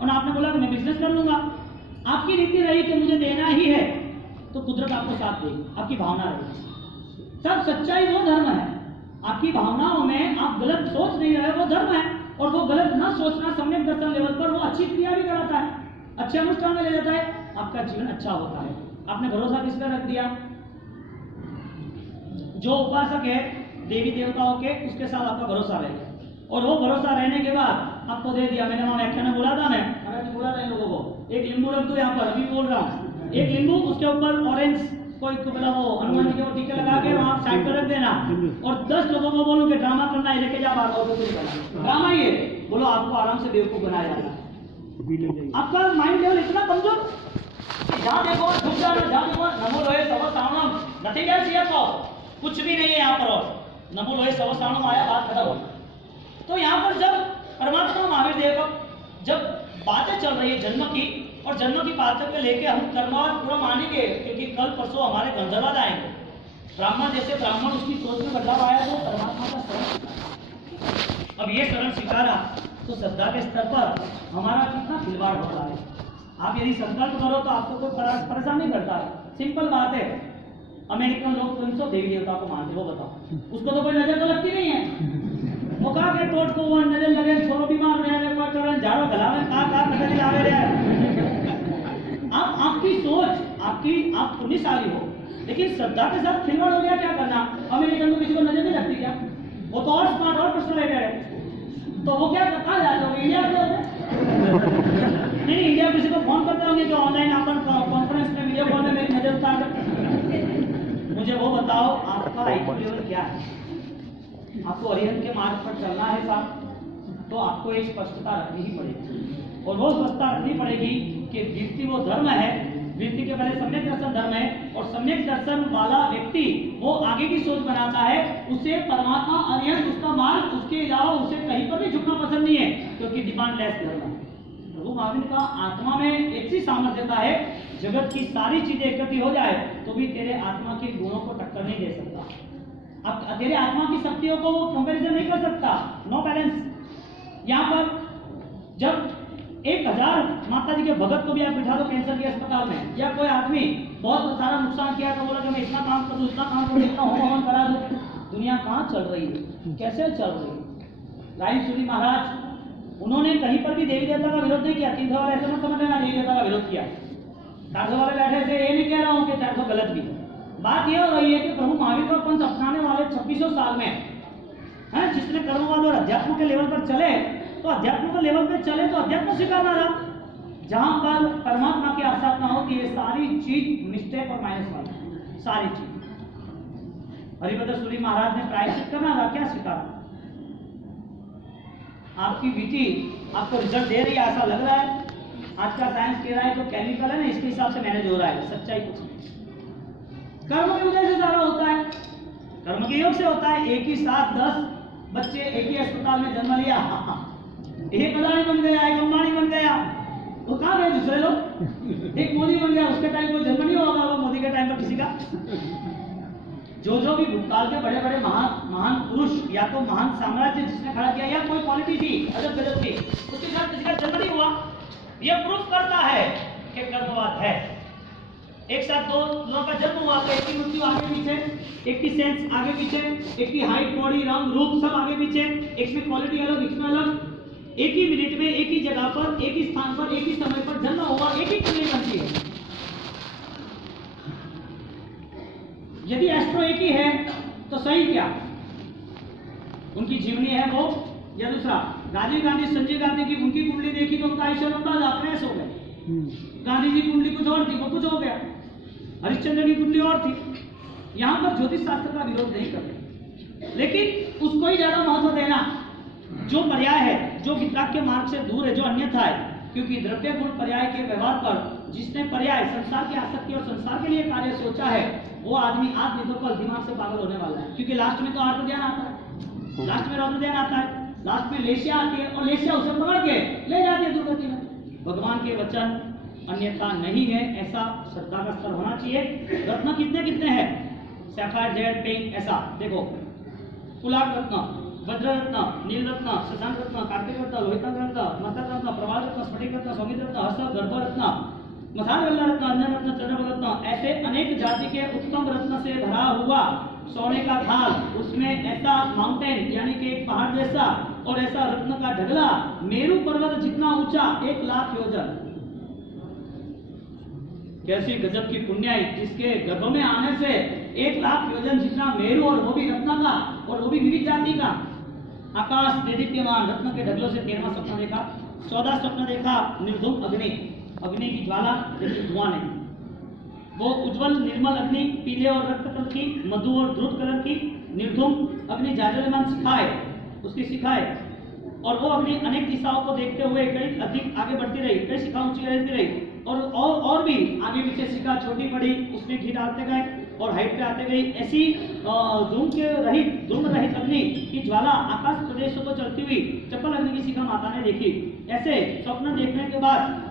और आपने बोला कि मैं बिजनेस कर लूंगा। आपकी नीति रही कि मुझे देना ही है, तो कुदरत आपको साथ देगी, आपकी भावना रहेगी। सब सच्चाई वो धर्म है। आपकी भावनाओं में आप गलत सोच नहीं रहे, वो धर्म है। और वो गलत न सोचना सम्यक दर्शन लेवल पर वो अच्छी क्रिया भी कराता है, अच्छे अनुष्ठान में ले जाता है, आपका जीवन अच्छा होता है। आपने भरोसा किस पर रख दिया? जो उपासक है देवी देवताओं के, उसके साथ आपका भरोसा रहेगा। और वो भरोसा रहने के बाद आपको दे दिया। मैंने वहां व्याख्यान में बोला था, मैं बोला था इन लोगों को, एक नींबू रख दो यहाँ पर, अभी बोल रहा हूँ, एक नींबू, उसके ऊपर ऑरेंज कोई मतलब वो हनुमान जी के वो टीके लगा के वहां साइड पर रख देना, और 10 लोगों को बोलो कि ड्रामा करना है, लेके जा बाहर, और कुछ करना ड्रामा ही है, बोलो आपको आराम से बेवकूफ बनाया जाता है। आपका माइंड लेवल इतना कमजोर, जहाँ देखो झुक जाना, जहाँ देखो नमो लोहे सव सावणम, नथिंग एल्स हियर फॉर, कुछ भी नहीं है यहाँ पर, और नमो लोहे सव सावणम आया, बात खत्म हो। तो यहाँ पर जब परमात्मा महावीर देव का जब बातें चल रही है जन्म की, और जन्म की बातों को लेके हम कर्मवाद पूरा मानेंगे, क्योंकि कल परसों हमारे गंधर्वाद आएंगे। ब्राह्मण जैसे ब्राह्मण उसकी सोच में बदलाव आया तो परमात्मा का शरण, अब ये शरण स्वीकारा तो श्रद्धा के स्तर पर हमारा कितना खिलवाड़ हो रहा है। आप यदि संकल्प करो तो आपको कोई परेशान नहीं करता है। सिंपल बात है, अमेरिकन लोग 300 देवी देवता को मानते, वो बताओ, उसको तो कोई नजर तो लगती नहीं है। वो कहा के टोट को वो नजर लगे, छोरो बीमार रहे हैं, कोई चरण झाड़ो गलावे, कहा नजर लावे रहे। आपकी सोच, आप पुण्यशाली हो, लेकिन श्रद्धा के साथ खिलवाड़ हो गया, क्या करना? अमेरिकन को किसी को नजर नहीं लगती क्या? वो तो और स्मार्ट और पर्सनलाइटेड है, तो वो क्या कहा जाते होंगे? इंडिया नहीं, इंडिया किसी को फोन करते होंगे कि ऑनलाइन अपन कॉन्फ्रेंस में वीडियो कॉल में मेरी नजर उतार कर। मुझे वो बताओ, आपका आईक्यू लेवल क्या है? आपको अरिहंत के मार्ग पर चलना है साहब, तो आपको एक स्पष्टता रखनी ही पड़ेगी, और वो स्पष्टता रखनी पड़ेगी कि वृत्ति वो धर्म है, वृत्ति के पहले सम्यक दर्शन धर्म है, और सम्यक दर्शन वाला व्यक्ति वो आगे की सोच बनाता है, उसे परमात्मा अरिहंत उसका मार्ग, उसके अलावा उसे कहीं पर भी झुकना पसंद नहीं है, क्योंकि डिमांड लेस धर्म है। प्रभु महावीर का आत्मा में ऐसी सामर्थ्यता है, जगत की सारी चीजें इकट्ठी हो जाए तो भी तेरे आत्मा के गुणों को टक्कर नहीं दे सकता। अब तेरे आत्मा की शक्तियों को वो कंपैरिजन नहीं कर सकता, नो बैलेंस। यहाँ पर जब 1000 माता जी के भगत को भी आप बिठा दो कैंसर के अस्पताल में, या कोई आदमी बहुत सारा नुकसान किया तो बोला कि मैं इतना काम कर दूं, इतना काम करूं, इतना होम करा दूं, दुनिया कहाँ चल रही है, कैसे चल रही है? राय सूरी महाराज, उन्होंने कहीं पर भी देवी देवता का विरोध नहीं किया। 300 वाले ऐसे मत समझ लेना देवी देवता का विरोध किया। 400 वाले बैठे थे, ये नहीं कह रहा हूँ कि 400 गलत भी। बात यह हो रही है कि प्रभु महावीर का पंथ अपनाने वाले 2600 साल में है, जिसने कर्मवाद और अध्यात्म के लेवल पर चले, तो अध्यात्म के लेवल पर चले तो अध्यात्म स्वीकारना रहा। जहां पर परमात्मा की आस्थापना होती है, सारी चीज मिस्टेक और माइनस वाली सारी चीज। हरिभद्र सूरी महाराज ने प्रायश्चित करना रहा, क्या स्वीकारना? आपकी विधि आपको रिजल्ट दे रही है, ऐसा लग रहा है। आज का साइंस कह रहा है जो केमिकल है ना, इसके हिसाब से मैनेज हो रहा है, सच्चाई कुछ नहीं। कर्म की वजह से सारा होता है, कर्म के योग से होता है। एक ही साथ 10 बच्चे एक ही अस्पताल में जन्म लिया, एक अदानी बन गया, एक अंबानी बन गया, तो कहाँ गए दूसरे लोग? एक मोदी बन गया, उसके टाइम कोई जन्म नहीं होगा वो मोदी के टाइम पर किसी का। जो भी भूतकाल के बड़े बड़े महान पुरुष, या तो महान साम्राज्य जिसने खड़ा किया, या कोई क्वालिटी थी अजब गजब की, उसके साथ किसी का जन्म नहीं हुआ। यह प्रूफ करता है कि कर्मवाद है। एक साथ 2 लोगों का जन्म हुआ तो एक की मृत्यु आगे पीछे, एक की सेंस आगे पीछे, एक की हाइट, बॉडी, रंग, रूप सब आगे पीछे, एक में क्वालिटी अलग, एक में अलग। एक ही मिनट में, एक ही जगह पर, एक ही स्थान पर, एक ही समय पर जन्म हुआ, एक ही कुंडली बनती है। यदि एस्ट्रो एक ही है तो सही क्या? उनकी जीवनी है वो, या दूसरा राजीव गांधी, संजय गांधी की उनकी कुंडली देखी तो उनका आयुष्य लंबा था, फ्रेश हो गए। गांधी जी की कुंडली कुछ और थी, वो कुछ हो गया। हरिश्चंद्र की कुंडली और थी। यहाँ पर ज्योतिष शास्त्र का विरोध नहीं कर रहे, लेकिन उसको ही ज्यादा महत्व देना जो पर्याय है, जो वितराग के मार्ग से दूर है, जो अन्यथा है, क्योंकि द्रव्य गुण पर्याय के व्यवहार पर जिसने पर्याय संसार की आसक्ति और संसार के लिए कार्य सोचा है, वो आदमी आज नहीं तो कल दिमाग से पागल होने वाला है। क्योंकि लास्ट में तो आत्म ध्यान आता है, लास्ट में रौद्र ध्यान आता है, लास्ट में लेशिया आती है और लेशिया उसे पकड़ के ले जाती है दुर्गति में। भगवान के वचन अन्यथा नहीं है, ऐसा श्रद्धा का स्तर होना चाहिए। रत्न कितने कितने हैं? सैफायर, जेड, पिंक, ऐसा देखो, पुलाक रत्न, वज्र रत्न, नील रत्न, शशांक रत्न, कार्तिक रत्न, लोहितांग रत्न, मकर रत्न, प्रवाल रत्न, स्फटिक रत्न, सौगित रत्न, हर्ष, गर्भ रत्न, मसाल वल्ला रत्न, अन्य रत्न, चंद्र रत्न, ऐसे अनेक जाति के उत्तम रत्न से भरा हुआ सोने का थाल, उसमें ऐसा माउंटेन यानी कि एक पहाड़ जैसा और ऐसा रत्न का ढगला, मेरू पर्वत जितना ऊंचा, 1,00,000 योजन। कैसी गजब की पुण्याई, जिसके गर्भ में आने से 1,00,000 योजन जितना मेरू, और वो भी रत्न का, और वो भी विविध जाति का। आकाश देदीप्यमान रत्न के ढगलों से 13वां स्वप्न देखा। 14 स्वप्न देखा निर्धूम अग्नि, अग्नि की ज्वाला जैसे धुआं नहीं, वो उज्जवल निर्मल अग्नि, पीले और रक्त कलर की, मधु और ध्रुव कलर की निर्धूम अग्नि, जाजलमान शिखाए, उसकी शिखाए, और वो अग्नि अनेक दिशाओं को देखते हुए कई अधिक आगे बढ़ती रही, कई शिखा ऊंची रहती रही, और भी आगे पीछे शिखा छोटी बड़ी, उसमें घी डालते गए और हाइट पे आते गई। ऐसी धूम रहित अग्नि की ज्वाला आकाश प्रदेशों को चलती हुई चप्पल अग्नि की शिखा माता ने देखी। ऐसे स्वप्न देखने के बाद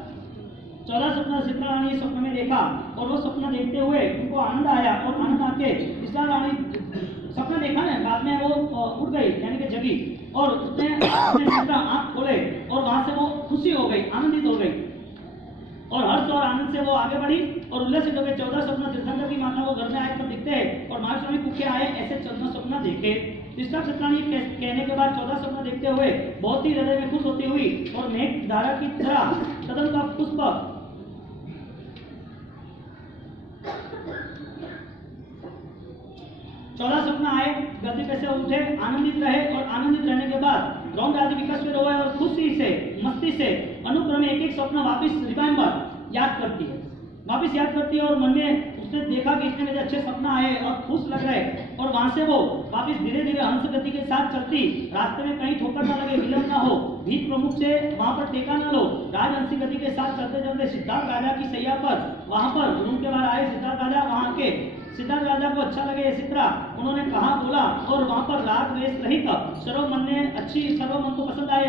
14 स्वप्न शीतला रानी स्वप्न में देखा, और वो स्वप्न देखते हुए उनको आनंद आया, और आनंद आके शीतला रानी स्वप्न देखा ना, बाद में वो उठ गई यानी कि जगी, और उसने अपने आंख खोले और वहां से वो खुशी हो गई, आनंदित हो गई, और हर्ष और आनंद से वो आगे बढ़ी और उल्लसित हो गए। 14 स्वप्न तीर्थंकर की माता को घर में आए तब दिखते हैं, और महावीर स्वामी कुखे आए, ऐसे 14 स्वप्न देखे। तीसरा क्षत्राणी कहने के बाद 14 स्वप्न देखते हुए बहुत ही हृदय में खुश होती हुई और मेघ धारा की तरह कदम का पुष्प 14 स्वप्न आए, गति पे से उठे, आनंदित रहे, और आनंदित रहने के बाद रौम आदि विकसित हुए, और खुशी से मस्ती से अनुक्रमे एक एक स्वप्न वापिस रिमेम्बर याद करती है, वापिस याद करती है, और मन में उसने देखा कि इतने मेरे अच्छे सपना आए और खुश लग रहे, और वहां से वो वापिस धीरे धीरे हंस गति के साथ चलती, रास्ते में कहीं ठोकर ना लगे, विलंब ना हो, भीख प्रमुख से वहां पर टेका ना लो, राजहंसी गति के साथ चलते चलते सिद्धार्थ राजा की सैया पर, वहां पर रूम के बाहर आए सिद्धार्थ राजा, वहां के सिद्धार्थ राजा को अच्छा लगे इसी तरह उन्होंने कहा बोला, और वहां पर राग द्वेष रहित सर्व मन ने अच्छी, सर्व मन को पसंद आए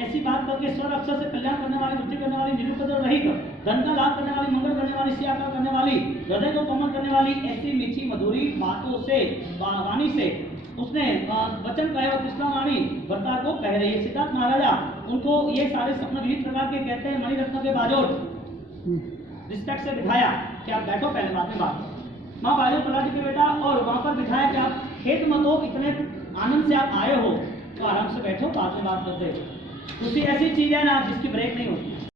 ऐसी बात करके स्वर अक्षर से कल्याण करने वाली, वृद्धि करने वाली, निरुपद्रव रहित, धन का लाभ करने वाली, मंगल करने वाली, सियाकार करने वाली, हृदय को कोमल करने वाली, ऐसी मीठी मधुरी बातों से, वाणी से उसने वचन कहे, और कृष्णा वाणी भरतार को कह रही है। सिद्धार्थ महाराजा उनको ये सारे सपने विविध प्रकार के कहते हैं। मणिरत्न के बाजोट रिस्पेक्ट से बिठाया कि आप बैठो, पहले बाद में बात। माँ बाजू पलाटी के बेटा, और वहां पर बिठाया कि आप खेत मत हो, इतने आनंद से आप आए हो तो आराम से बैठो, बाद में बात करते हो। खुशी ऐसी चीज है ना जिसकी ब्रेक नहीं होती।